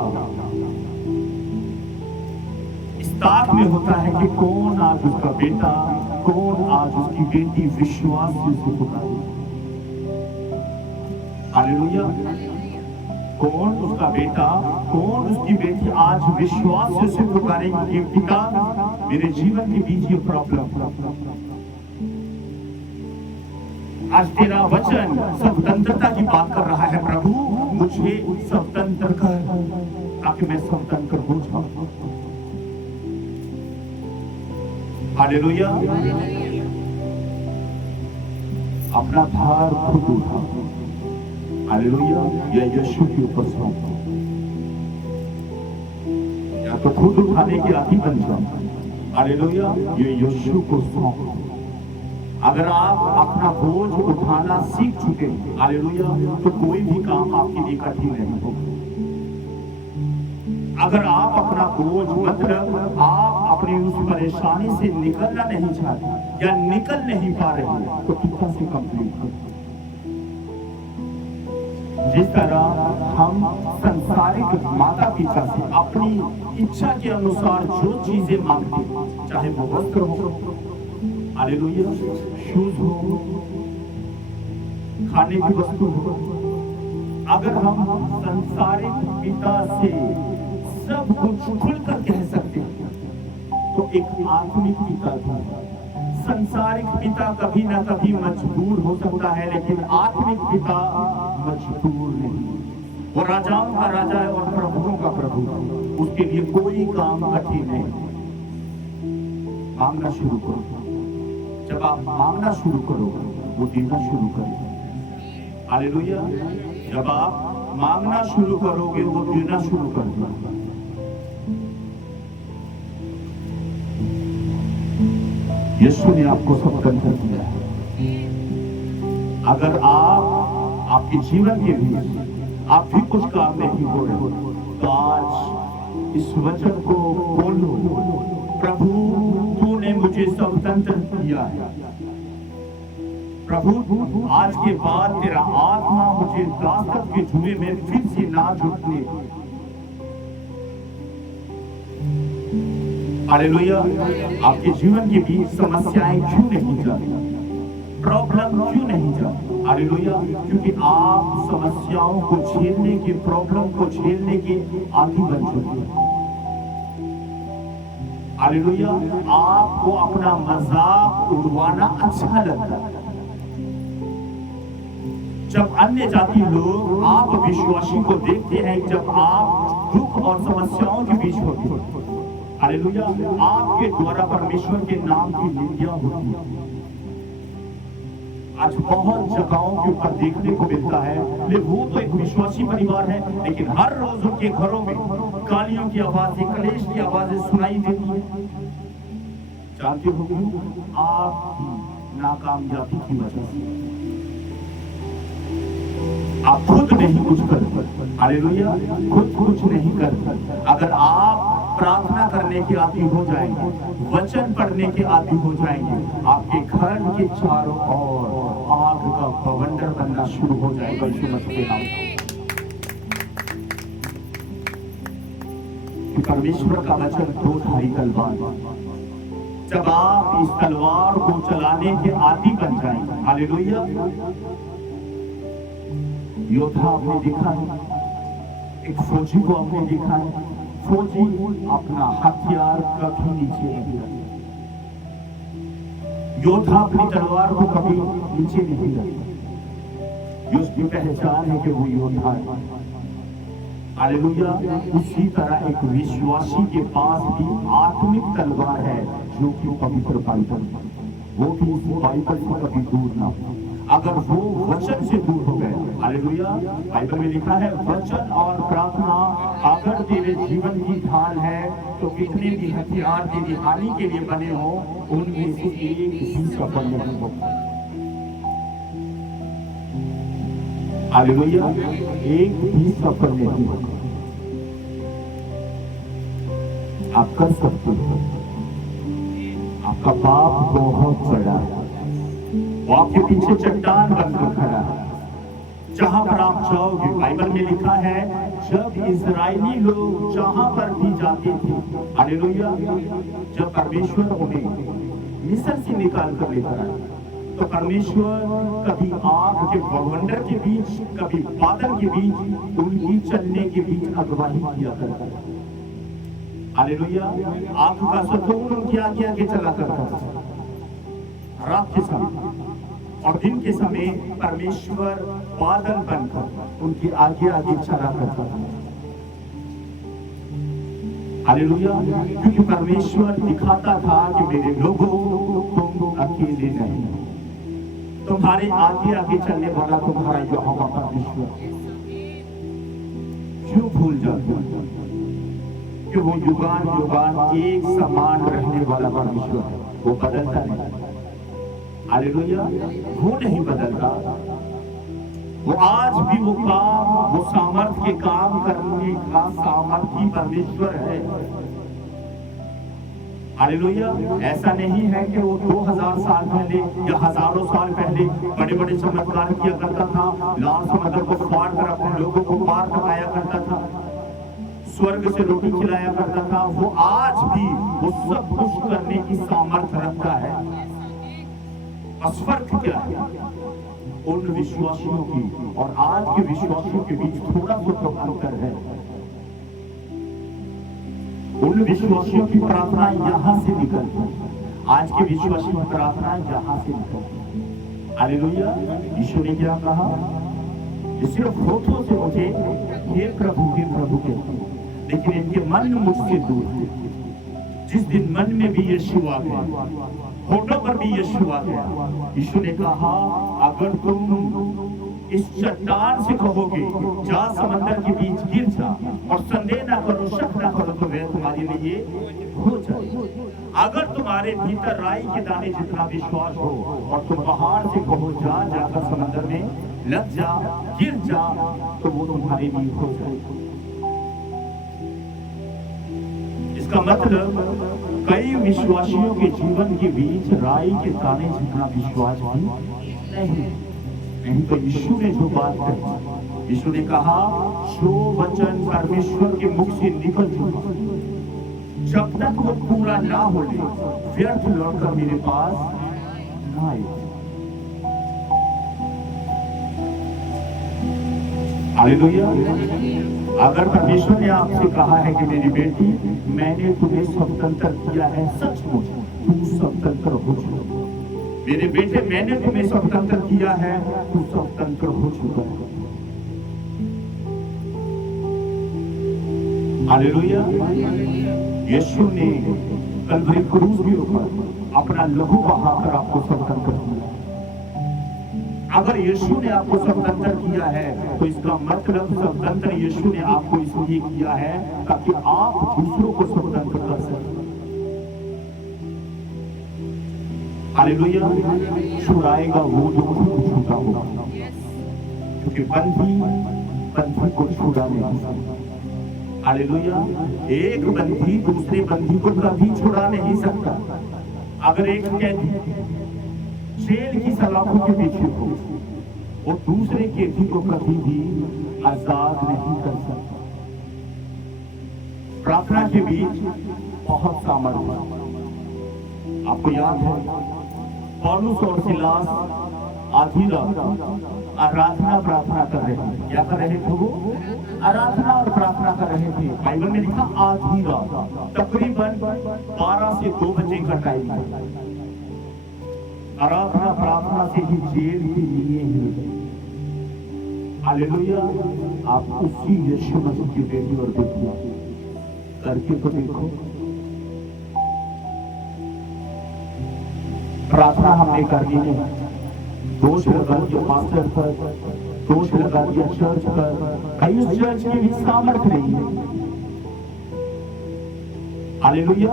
इस ताक में होता है कि कौन आज उसका बेटा, कौन आज उसकी बेटी विश्वास से पुकारे। हालेलुया। कौन उसका बेटा, कौन उसकी बेटी आज विश्वास से सिद्ध करेंगे कि पिता मेरे जीवन के बीच ये प्रॉब्लम, आज तेरा वचन स्वतंत्रता की बात कर रहा है। प्रभु मुझे स्वतंत्र कर ताकि मैं स्वतंत्र हो जाऊं। हालेलुया। अपना भार खुद उठा। हालेलुया। या यीशु के ऊपर सौंपो, या तो खुद उठाने के आदि बन जाओ। हालेलुया। ये यीशु को सौंपो। अगर आप अपना बोझ उठाना सीख चुके हैं, हालेलुया, तो कोई भी काम आपके लिए कठिन नहीं होगा। अगर आप अपना बोझ, मतलब आप अपनी उस परेशानी से निकलना नहीं चाहते या निकल नहीं पा रहे, तो पिता से कंप्लीट करो। जिस तरह हम संसारिक माता पिता से अपनी इच्छा के अनुसार जो चीजें मांगते, चाहे वो वस्त्र हो, हालेलुया, शूज हो, खाने की वस्तु हो, अगर हम संसारिक पिता से सब कुछ खुलकर कह सकते हैं, तो एक आत्मिक पिता भी, संसारिक पिता कभी ना कभी मजबूर हो सकता है, लेकिन आत्मिक पिता मजबूर नहीं। वो राजाओं का राजा है और प्रभुओं का प्रभु है, उसके लिए कोई काम कठिन नहीं। मांगना शुरू करो। जब आप मांगना शुरू करो, वो देना शुरू करेगा। हालेलुया। जब आप मांगना शुरू करोगे, वो देना शुरू करेगा। यीशु ने आपको स्वतंत्र किया है। अगर आप आपके जीवन के बीच आप भी कुछ काम नहीं हो रहे हो, तो आज इस वचन को बोलो, प्रभु तूने मुझे स्वतंत्र किया है। प्रभु आज के बाद तेरा आत्मा मुझे दासत्व के जुए में फिर से ना झुकने। हालेलुया। आपके जीवन के बीच समस्याएं क्यों नहीं जाती, प्रॉब्लम क्यों नहीं जाती? हालेलुया। क्योंकि आप समस्याओं को झेलने की, प्रॉब्लम को झेलने के आदी बन चुके हैं। हालेलुया। आपको अपना मजाक उड़वाना अच्छा लगता है। जब अन्य जाति लोग आप विश्वासी को देखते हैं, जब आप दुख और समस्याओं के बीच होते हैं, हालेलुया, आपके द्वारा परमेश्वर के नाम की निंदा होती है। आज बहुत जगहों के ऊपर देखने को मिलता है, लेकिन वो तो एक विश्वासी परिवार है, लेकिन हर रोज उनके घरों में गालियों की आवाजें, कलेश की आवाजें सुनाई देती है। जानते हो क्यों? आपकी नाकामयाबी की वजह से। आप खुद नहीं कुछ कर, हालेलुया, खुद कुछ नहीं कर। अगर आप प्रार्थना करने के आदी हो जाएंगे, वचन पढ़ने के आदी हो जाएंगे, आपके घर के चारों ओर आग का बवंडर बनना शुरू हो जाएगा। यीशु मसीह के नाम से। परमेश्वर का वचन दो धारी तलवार, जब आप इस तलवार को चलाने के आदी बन जाएंगे, हालेलुया, योद्धा आपने देखा है, एक फौजी को आपने देखा है, फौजी अपना हथियार कभी नीचे नहीं रखता, योद्धा अपनी तलवार को कभी नीचे नहीं रखता। उसकी पहचान है कि वो योद्धा है। हालेलुया। उसी तरह एक विश्वासी के पास भी आत्मिक तलवार है, जो कि पवित्र बाइबल, वो भी इस बाइबल से कभी दूर ना हो। अगर वो वचन से दूर हो गए, हालेलुया, बाइबल में लिखा है वचन और प्रार्थना अगर तेरे जीवन की ढाल है, तो कितने भी हथियार तेरी हानि के लिए बने हो, उनमें से एक भी सफल नहीं होगा। हालेलुया, एक भी सफल नहीं होगा। आप कर सकते हो। आपका पाप बहुत बड़ा है, वो आपके पीछे चट्टान बनकर खड़ा है। जहां पर आप जाओगे, बाइबल में लिखा है जब इजरायली लोग जहां पर भी जाते थे, हालेलुया, जब परमेश्वर उन्हें मिस्र से निकाल कर लेकर आए, तो परमेश्वर कभी आग के बवंडर के बीच, कभी बादल के बीच, उनकी चलने के बीच अगुवाई किया करता है। हालेलुया। आग का सतून उनकी आगे आगे चला करता है रात के समय, और दिन के समय परमेश्वर बादल बनकर उनके आगे आगे चला करता है। हालेलुया। क्योंकि परमेश्वर दिखाता था कि मेरे लोगों, तुम अकेले नहीं, तुम्हारे आगे आगे चलने वाला तुम्हारा यहोवा परमेश्वर। क्यों भूल जाते हो कि वो युगान युगान एक समान रहने वाला परमेश्वर है, वो बदलता नहीं। हालेलुया। वो नहीं बदलता, वो आज भी वो काम, वो सामर्थ्य के काम करने का सामर्थ्य परमेश्वर है। हालेलुया। ऐसा नहीं है कि वो 2000 साल पहले या हजारों साल पहले बड़े बड़े चमत्कार किया करता था, लाल समुद्र को फाड़ कर अपने लोगों को पार कराया करता था, स्वर्ग से रोटी खिलाया करता था। वो आज भी वो सब कुछ करने की सामर्थ्य रखता है। बस फर्क क्या है उन विश्वासियों की और आज के विश्वासियों के बीच? थोड़ा सा तो अंतर है। उन विश्वासियों की प्रार्थना यहां से निकलती, आज के विश्वासियों की प्रार्थना यहां से निकलती। हालेलुया। यीशु ने क्या कहा? सिर्फ होठों से मुझे हे प्रभु कहते, लेकिन इनके मन मुझसे दूर है। जिस दिन मन में भी यीशु आ गया, होठों पर भी यीशु आ गया, यीशु ने कहा अगर तुम इस चट्टान से कहोगे जा समंदर के बीच गिर जा, और संदेह ना करो, शक ना करो, तो वह तुम्हारे लिए हो जाए। अगर तुम्हारे भीतर राई के दाने जितना विश्वास हो और तुम पहाड़ से कहो जा, जाकर समंदर में लग जा, गिर जा, तो वो तुम्हारे लिए हो जाए। इसका मतलब कई विश्वासियों के जीवन के बीच राई के दाने जितना विश्वास भी नहीं तो यीशु ने जो बात कही, यीशु ने कहा जो वचन परमेश्वर के मुख से निकल चुका, जब तक वो पूरा ना हो ले व्यर्थ लौटकर मेरे पास ना आए। हालेलुया। अगर परमेश्वर ने आपसे कहा है कि मेरी बेटी मैंने तुम्हें स्वतंत्र किया है, सचमुच तुम स्वतंत्र हो चुका। मेरे बेटे मैंने तुम्हें स्वतंत्र किया है, तुम स्वतंत्र हो चुका है। हालेलुया। यीशु ने कलवरी क्रूस के ऊपर अपना लहू बहाकर आपको स्वतंत्र किया। अगर यीशु ने आपको स्वतंत्र किया है तो इसका मतलब स्वतंत्र यीशु ने आपको इसलिए किया है ताकि आप दूसरों को स्वतंत्र कर सकें। हालेलुया। छुड़ाएगा वो जो खुद छूटा होगा, क्योंकि बंधी को छुड़ा नहीं सकता। हालेलुया। एक बंधी दूसरे बंधी को कभी छुड़ा नहीं सकता। अगर एक कैदी जेल की सलाखों के पीछे हो, वो दूसरे कैदी को कभी भी आजाद नहीं कर सकता। प्रार्थना के बीच बहुत सामर्थ्य। आपको याद है पौलुस और सिलास आधी रात आराधना प्रार्थना कर रहे थे। क्या कर रहे थे? वो आराधना और प्रार्थना कर रहे थे। बाइबल में लिखा आधी रात, तकरीबन 12 से 2 बजे का टाइम था। आराधना प्रार्थना से ही जेल के लिए ही। हालेलुया। आप उसी यीशु मसीह की बेटी और बेटियां करके तो देखो। प्रार्थना हमने करनी है, दोष लगा दिया पास्टर पर, दोष लगा दिया चर्च पर। कई चर्च की भी सामर्थ्य नहीं है। हालेलुया।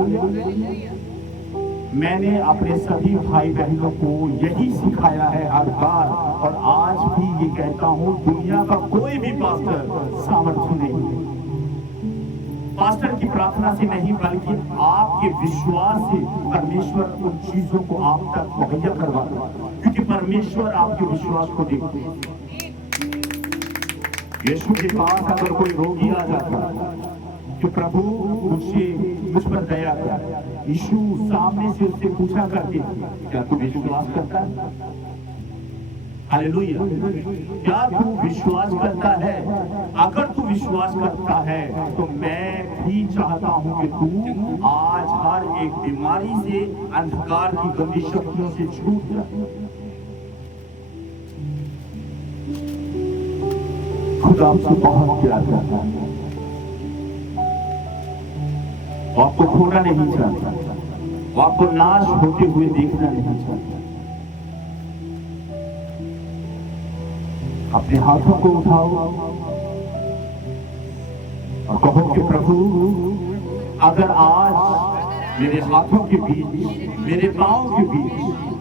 मैंने अपने सभी भाई बहनों को यही सिखाया है हर बार, और आज भी ये कहता हूं दुनिया का कोई भी पास्टर सामर्थ्य नहीं है। पास्टर की प्रार्थना से नहीं, बल्कि आपके विश्वास से परमेश्वर उन चीजों को आप तक मुहैया करवाता है, क्योंकि परमेश्वर आपके विश्वास को देखते हैं। यीशु के पास अगर कोई रोगी आ जाता कि प्रभु मुझ पर दया कर, यीशु सामने से उससे पूछा करते क्या तू विश्वास करता है? हालेलुया। क्या तू विश्वास करता है? अगर तू विश्वास करता है तो मैं भी चाहता हूं कि तू आज हर एक बीमारी से, अंधकार की गंदी शक्तियों से छूट जाए। खुदा आपसे बहुत प्यार करता है, वो आपको खोना नहीं चाहता, वो आपको नाश होते हुए देखना नहीं चाहता। अपने हाथों को उठाओ और कहो कि प्रभु, अगर आज मेरे हाथों के बीच, मेरे पांव के बीच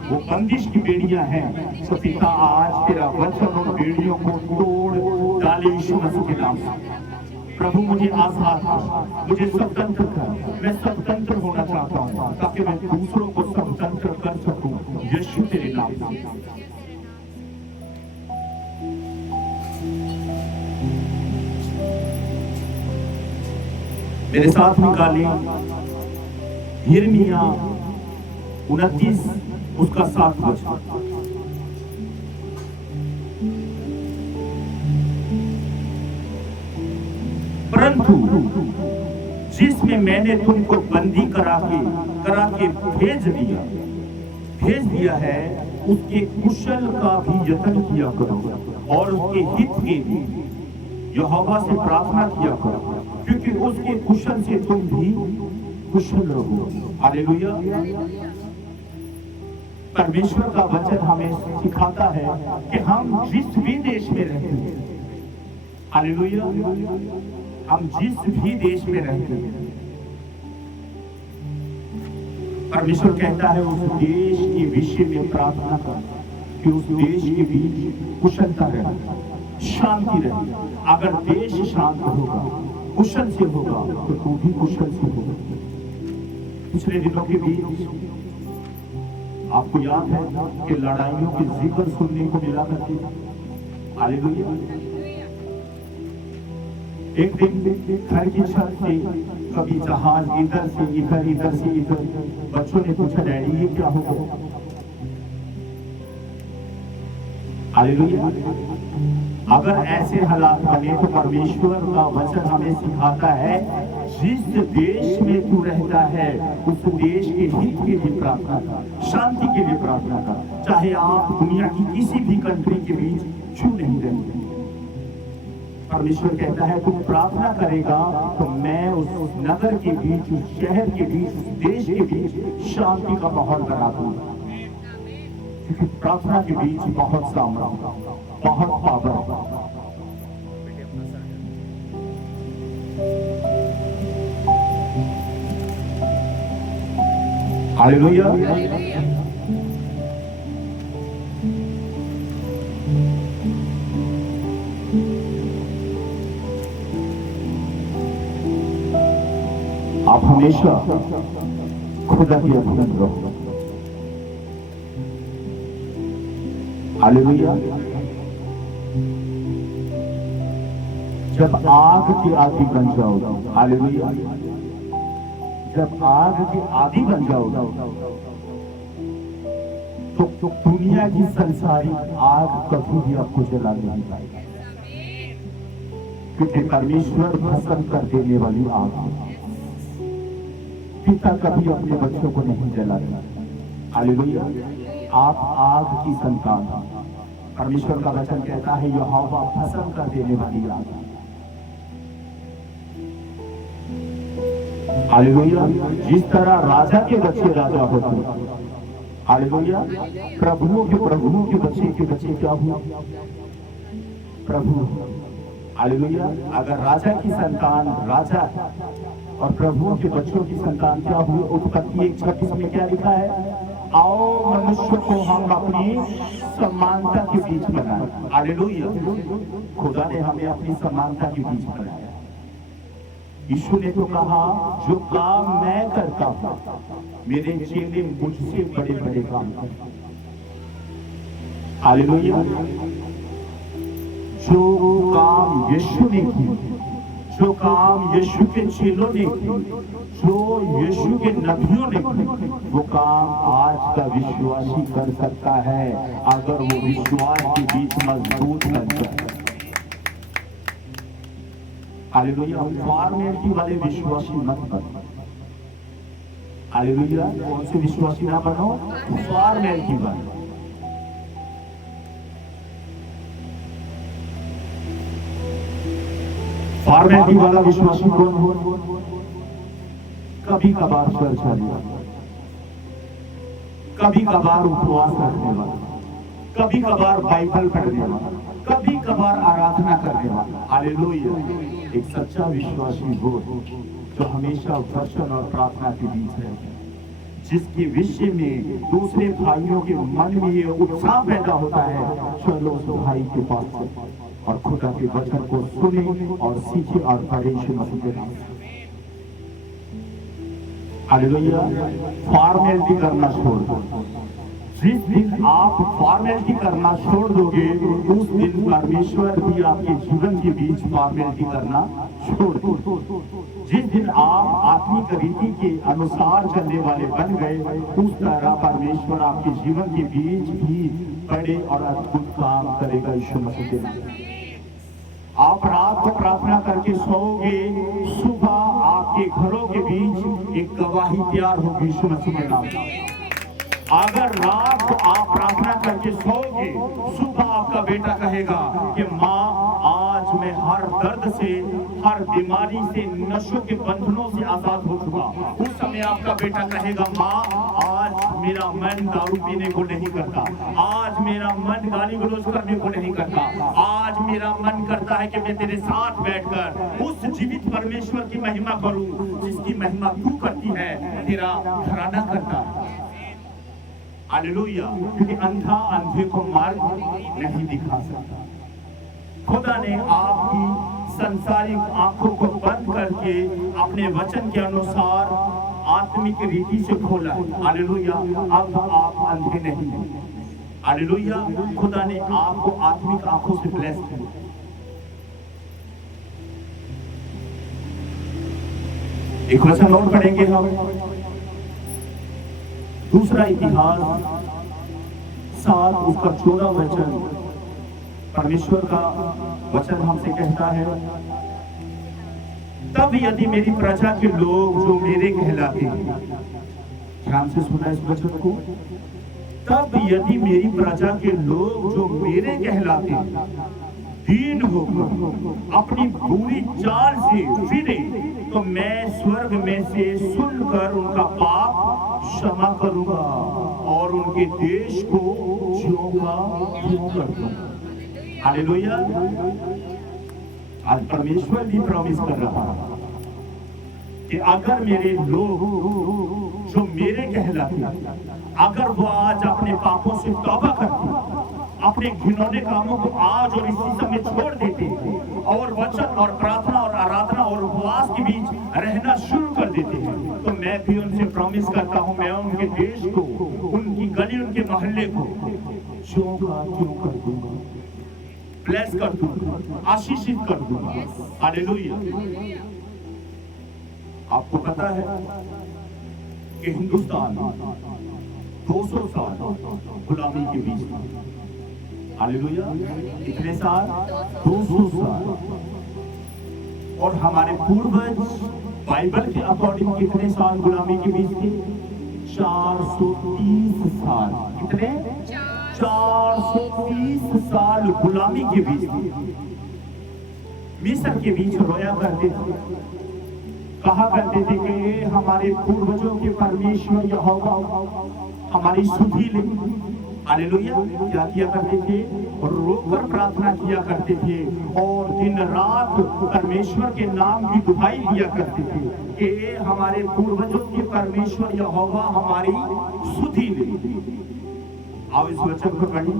वो बंदिश की बेड़ियां हैं, तो पिता आज तेरा वचन उन बेड़ियों को तोड़ डाले यीशु मसीह के नाम से। प्रभु मुझे आजाद कर, मुझे स्वतंत्र कर। मैं स्वतंत्र होना चाहता हूँ ताकि मैं दूसरों को स्वतंत्र कर सकूं यीशु तेरे नाम से। मेरे साथ निकाले यिर्मयाह 29 उसका 7 वचन। परंतु जिसमें मैंने तुमको बंदी करा के भेज दिया है, उसके कुशल का भी यत्न किया करो और उसके हित के लिए यहोवा से प्रार्थना किया करो, क्योंकि उसके कुशल से तुम भी कुशल रहो। हालेलुया। परमेश्वर का वचन हमें सिखाता है कि हम जिस भी देश में रहते हैं, हालेलुया, हम जिस भी देश में रहते हैं, परमेश्वर कहता है उस देश के विषय में प्रार्थना कर कि उस देश के बीच कुशलता रहे, शांति रहे। अगर देश शांत होगा, कुशल से होगा, तो तू भी कुशल से होगा। पिछले दिनों के बीच आपको याद है कि लड़ाइयों के जिक्र सुनने को मिला करती थी। हालेलुया। एक दिन घर की छत से कभी जहाज इधर से इधर, इधर से इधर, बच्चों ने पूछा, डैडी ये क्या हो गया? हालेलुया। अगर ऐसे हालात बने तो परमेश्वर का वचन हमें सिखाता है जिस देश में तू रहता है उस देश के हित के लिए प्रार्थना कर, शांति के लिए प्रार्थना कर। चाहे आप दुनिया की किसी भी कंट्री के बीच छू नहीं रहते, परमेश्वर कहता है तू प्रार्थना करेगा तो मैं उस नगर के बीच, उस शहर के बीच, उस देश के बीच शांति का माहौल बना दूंगा। क्योंकि प्रार्थना के बीच बहुत सामर्थ्य, बहुत पावर। हालेलुया। आप हमेशा खुदा की अधीन रहो। हालेलुया। जब आग की आदि बन जाओगे, हालेलुया, जब आग की आदि बन जाओगे तो दुनिया की संसारिक आग कभी भी आपको जला नहीं पाएगी, क्योंकि परमेश्वर भस्म कर देने वाली आग है। पिता कभी अपने बच्चों को नहीं जलाता। हालेलुया। आप आग की संतान, परमेश्वर का वचन कहता है यहोवा भस्म कर देने वाली आग। हालेलुया। जिस तरह राजा के बच्चे राजा होते हैं, हालेलुया, प्रभुओं के बच्चे क्या हुआ? प्रभु। हालेलुया। अगर राजा की संतान राजा और प्रभुओं के बच्चों की संतान क्या हुई? उत्पत्ति 1:26 में क्या लिखा है? आओ मनुष्य को हम अपनी समानता के बीच बनाए। हालेलुया। खुदा ने हमें अपनी समानता के बीच बनाया। यीशु ने तो कहा जो काम मैं करता हूं मेरे चेले मुझसे बड़े बड़े काम करते। हालेलुया। जो काम यीशु ने किए, जो काम यीशु के चेलों ने किए, जो यीशु के के नबियों ने वो काम आज का विश्वासी कर सकता है अगर वो विश्वास के बीच मजबूत बन जाए। हालेलुया। फॉर्मेलिटी वाले विश्वासी मत बनो। हालेलुया। कौन से विश्वासी ना बनो? फॉर्मेलिटी बनो। फॉर्मेलिटी वाला विश्वासी कौन हो? कभी कभार चर्च आने, कभी कभार उपवास रखने वाला, कभी कभार बाइबल पढ़ने वाला, कभी कभार आराधना करने वाला। हालेलुया। एक सच्चा विश्वासी वो जो हमेशा वचन और प्रार्थना के बीच है, जिसके विषय में दूसरे भाइयों के मन में ये उत्साह पैदा होता है, चलो उस भाई के पास और खुदा के वचन को सुने और सीखे और पढ़े। हालेलुया। फॉर्मेलिटी करना छोड़ दो। जिस दिन आप फॉर्मेलिटी करना छोड़ दोगे उस दिन परमेश्वर भी आपके जीवन के बीच फॉर्मेलिटी करना छोड़ दो। जिस दिन आप आत्मिक रीति के अनुसार चलने वाले बन गए उस तरह परमेश्वर आपके जीवन के बीच भी बड़े और अद्भुत काम करेगा। यीशु मसीह के नाम। आप रात को प्रार्थना करके सोओगे, सुबह आपके घरों के बीच एक गवाही तैयार होगी। यीशु मसीह के नाम। अगर रात को आप प्रार्थना करके सोओगे, सुबह आपका बेटा कहेगा कि माँ आज मैं हर दर्द से, हर बीमारी से, नशों के बंधनों से आजाद हो चुका। उस समय आपका बेटा कहेगा माँ आज मेरा मन दारू पीने को नहीं करता, आज मेरा मन गाली गलौज करने को नहीं करता, आज मेरा मन करता है कि मैं तेरे साथ बैठकर उस जीवित परमेश्वर की महिमा करूं जिसकी महिमा तू करती है, तेरा घराना करता है। हालेलुया। क्योंकि अंधा अंधे को मार्ग नहीं दिखा सकता। खुदा ने आपकी संसारिक आंखों को बंद करके अपने वचन के अनुसार आत्मिक रीति से खोला है। हालेलुया। अब आप अंधे नहीं हैं। हालेलुया। खुदा ने आपको आत्मिक आंखों से ब्लेस किया। एक वचन और पढ़ेंगे हम, दूसरा इतिहास 7 उसका 14 वचन। परमेश्वर का वचन हमसे कहता है, तब यदि मेरी प्रजा के लोग जो मेरे कहलाते हैं, ध्यान से सुना इस वचन को, तब यदि मेरी प्रजा के लोग जो मेरे कहलाते हैं दीन होकर अपनी बुरी चाल से फिरे तो मैं स्वर्ग में से सुनकर उनका पाप क्षमा करूंगा और उनके देश को ज्यों का त्यों कर दूंगा। हालेलुया। आज परमेश्वर भी प्रॉमिस कर रहा है कि अगर मेरे लोग जो मेरे कहलाते, अगर वो आज अपने पापों से तौबा करते, अपने घिनौने कामों को आज और इसी समय छोड़ देते और वचन और प्रार्थना और आराधना और उपवास के बीच रहना शुरू कर देते हैं, तो मैं भी उनसे प्रॉमिस करता हूं, मैं उनके देश को, उनकी गली, उनके मोहल्ले को ज्यों का त्यों कर दूंगा, ब्लेस कर दूंगा, आशीषित कर दूंगा। हालेलुया। आपको पता है कि हिंदुस्तान 200 साल गुलामी के बीच था। हालेलुया। कितने साल? 200 साल। और हमारे पूर्वज बाइबल के अकॉर्डिंग कितने साल गुलामी के बीच थे? 430 साल। कितने? 430 साल गुलामी के बीच थे। मिस्र के बीच रोया करते थे, कहा करते थे कि हमारे पूर्वजों के परमेश्वर यहोवा हमारी सुधि ले। हालेलुया। क्या किया करते थे? रोकर प्रार्थना किया करते थे और दिन रात परमेश्वर के नाम की दुहाई दिया करते थे कि हमारे पूर्वजों के परमेश्वर यहोवा हमारी सुधि ले। आओ इस वचन को पढ़िए।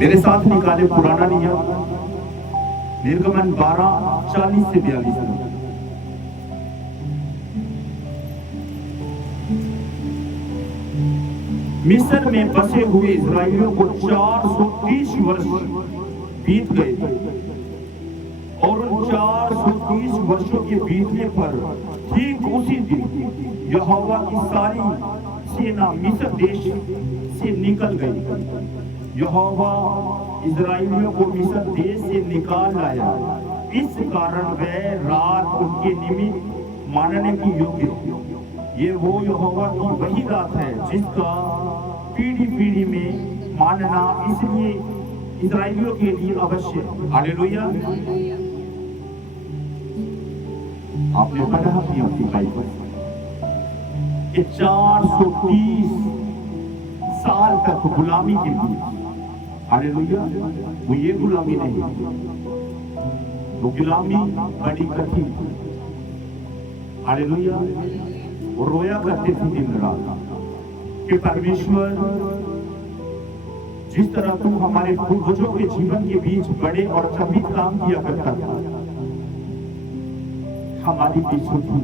मेरे साथ निकाले पुराना नियम निर्गमन 12:40 से 42। मिस्र में बसे हुए इस्राएलियों को 430 वर्ष बीत गए और उन 430 वर्षों के बीतने पर ठीक उसी दिन यहोवा की सारी सेना मिस्र देश से निकल गई। यहोवा इस्राएलियों को मिस्र देश से निकाल लाया, इस कारण वह रात उनके निमित्त मानने की योग्य। ये वो यहोवा की वही रात है जिसका पीढ़ी पीढ़ी में मानना इसलिए इस्राएलियों के लिए अवश्य। हालेलुया। आपने पढ़ा अपनी बाइबल कि 430 साल तक गुलामी के लिए, हालेलुया, वो ये गुलामी नहीं, वो गुलामी बड़ी कठिन थी। हालेलुया। वो रोया करते थे दिन रात कि परमेश्वर जिस तरह तू हमारे पूर्वजों के जीवन के बीच बड़े और अद्भुत काम किया करता था, हमारी पीछे थी।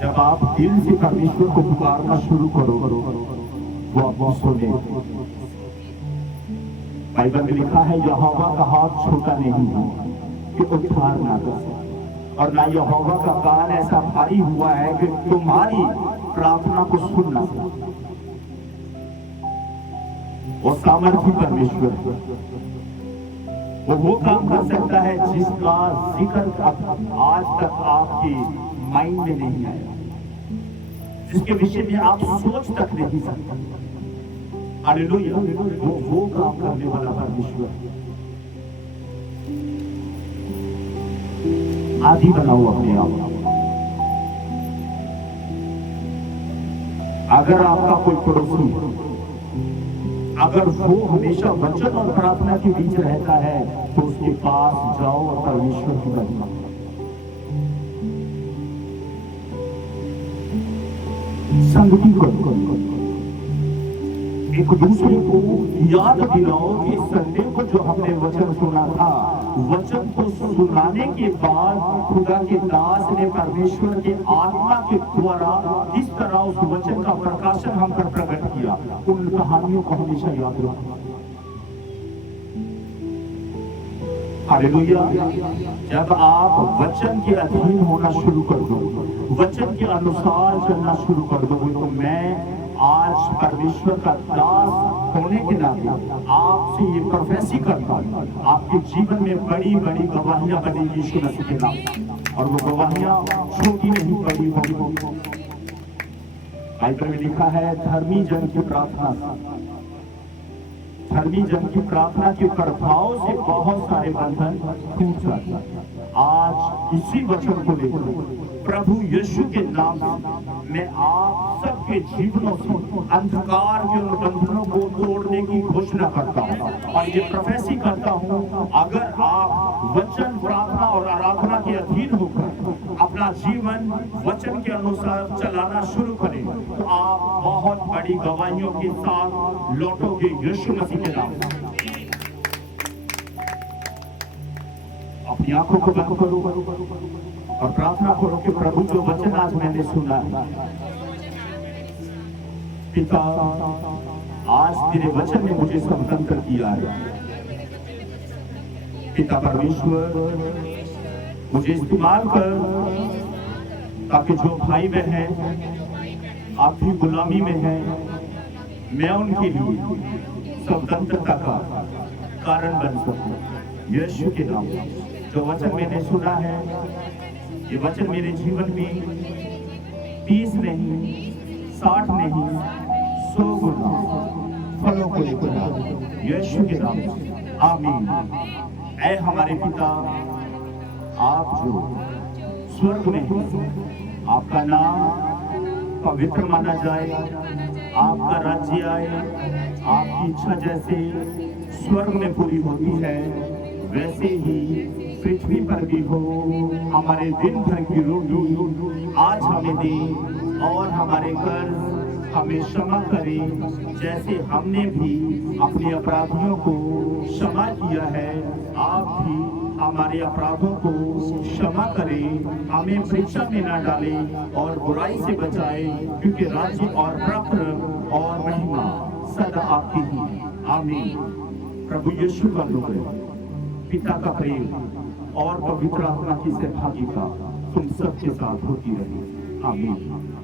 जब आप दिल से परमेश्वर को पुकारना शुरू करो वो आपको सुने। बाइबल में लिखा है यहोवा का हाथ छोटा नहीं है कि उद्धार ना कर सके, और ना यहोवा का कान ऐसा भारी हुआ है कि तुम्हारी प्रार्थना को सुन ना सके। वो सामर्थी परमेश्वर है, वो काम कर सकता है जिसका जिक्र आज तक आपके माइंड में नहीं आया, जिसके विषय में आप सोच तक नहीं सकते। हालेलुया। वो काम करने वाला परमेश्वर। आदि बनाओ अपने आप। अगर आपका कोई पड़ोसी, अगर वो हमेशा वचन और प्रार्थना के बीच रहता है तो उसके पास जाओ और परमेश्वर की महिमा संगति करो। एक दूसरे को याद दिलाओ कि संडे को जो हमने वचन सुना था, वचन को सुनाने के बाद खुदा के दास ने परमेश्वर के आत्मा के द्वारा इस तरह उस वचन का प्रकाशन हम पर प्रकट किया। उन कहानियों को हमेशा याद रखो। हालेलुया। जब आप वचन के अधीन होना शुरू कर दो, वचन के अनुसार चलना शुरू कर दो, तो मैं आज परमेश्वर का दास होने के नाते आपसे ये प्रोफेसी करता हूं, आपके जीवन में बड़ी बड़ी गवाहियां बनेगी यीशु मसीह के नाम। और वो गवाहियां छोटी नहीं बड़ी होगी। बाइबल में लिखा है धर्मी जन की प्रार्थना के प्रभाव से बहुत सारे बंधन टूट जाते हैं। आज इसी वचन को लेकर प्रभु यीशु के नाम से मैं आप सबके जीवनों से अंधकार के उन बंधनों को तोड़ने की घोषणा करता हूँ और ये प्रोफेसी करता हूँ। अगर आप वचन, प्रार्थना और आराधना के अधीन होकर अपना जीवन वचन के अनुसार चलाना शुरू करें तो आप बहुत बड़ी गवाहियों के साथ लौटोगे यीशु मसीह के नाम से। अपनी आंखों को बंद करो और प्रार्थना करो कि प्रभु जो वचन आज मैंने सुना है, पिता आज तेरे वचन ने मुझे स्वतंत्र किया है। पिता परमेश्वर मुझे इस्तेमाल कर ताकि जो भाई बहन आप भी गुलामी में हैं, मैं उनके लिए स्वतंत्रता का कारण बन सकूं यीशु के नाम। जो वचन मैंने सुना है ये वचन मेरे जीवन में 30 नहीं 60 नहीं 100 गुना फलों को लेकर यीशु के नाम। आमीन। ऐ हमारे पिता, आप जो स्वर्ग में हैं, आपका नाम पवित्र माना जाए, आपका राज्य आए, आपकी इच्छा जैसे स्वर्ग में पूरी होती है वैसे ही पृथ्वी पर भी हो। हमारे दिन भर की रोटी आज हमें दे और हमारे कर्ज हमें क्षमा करें जैसे हमने भी अपने अपराधियों को क्षमा किया है। आप भी हमारे अपराधों को क्षमा करें, हमें परीक्षा में न डालें और बुराई से बचाएं, क्योंकि राज्य और प्रताप और महिमा सदा आपकी ही। आमीन। प्रभु यीशु का अनुग्रह, पिता का प्रेम और पवित्र आत्मा की सहभागिता तुम सबके साथ होती रहे। आमीन।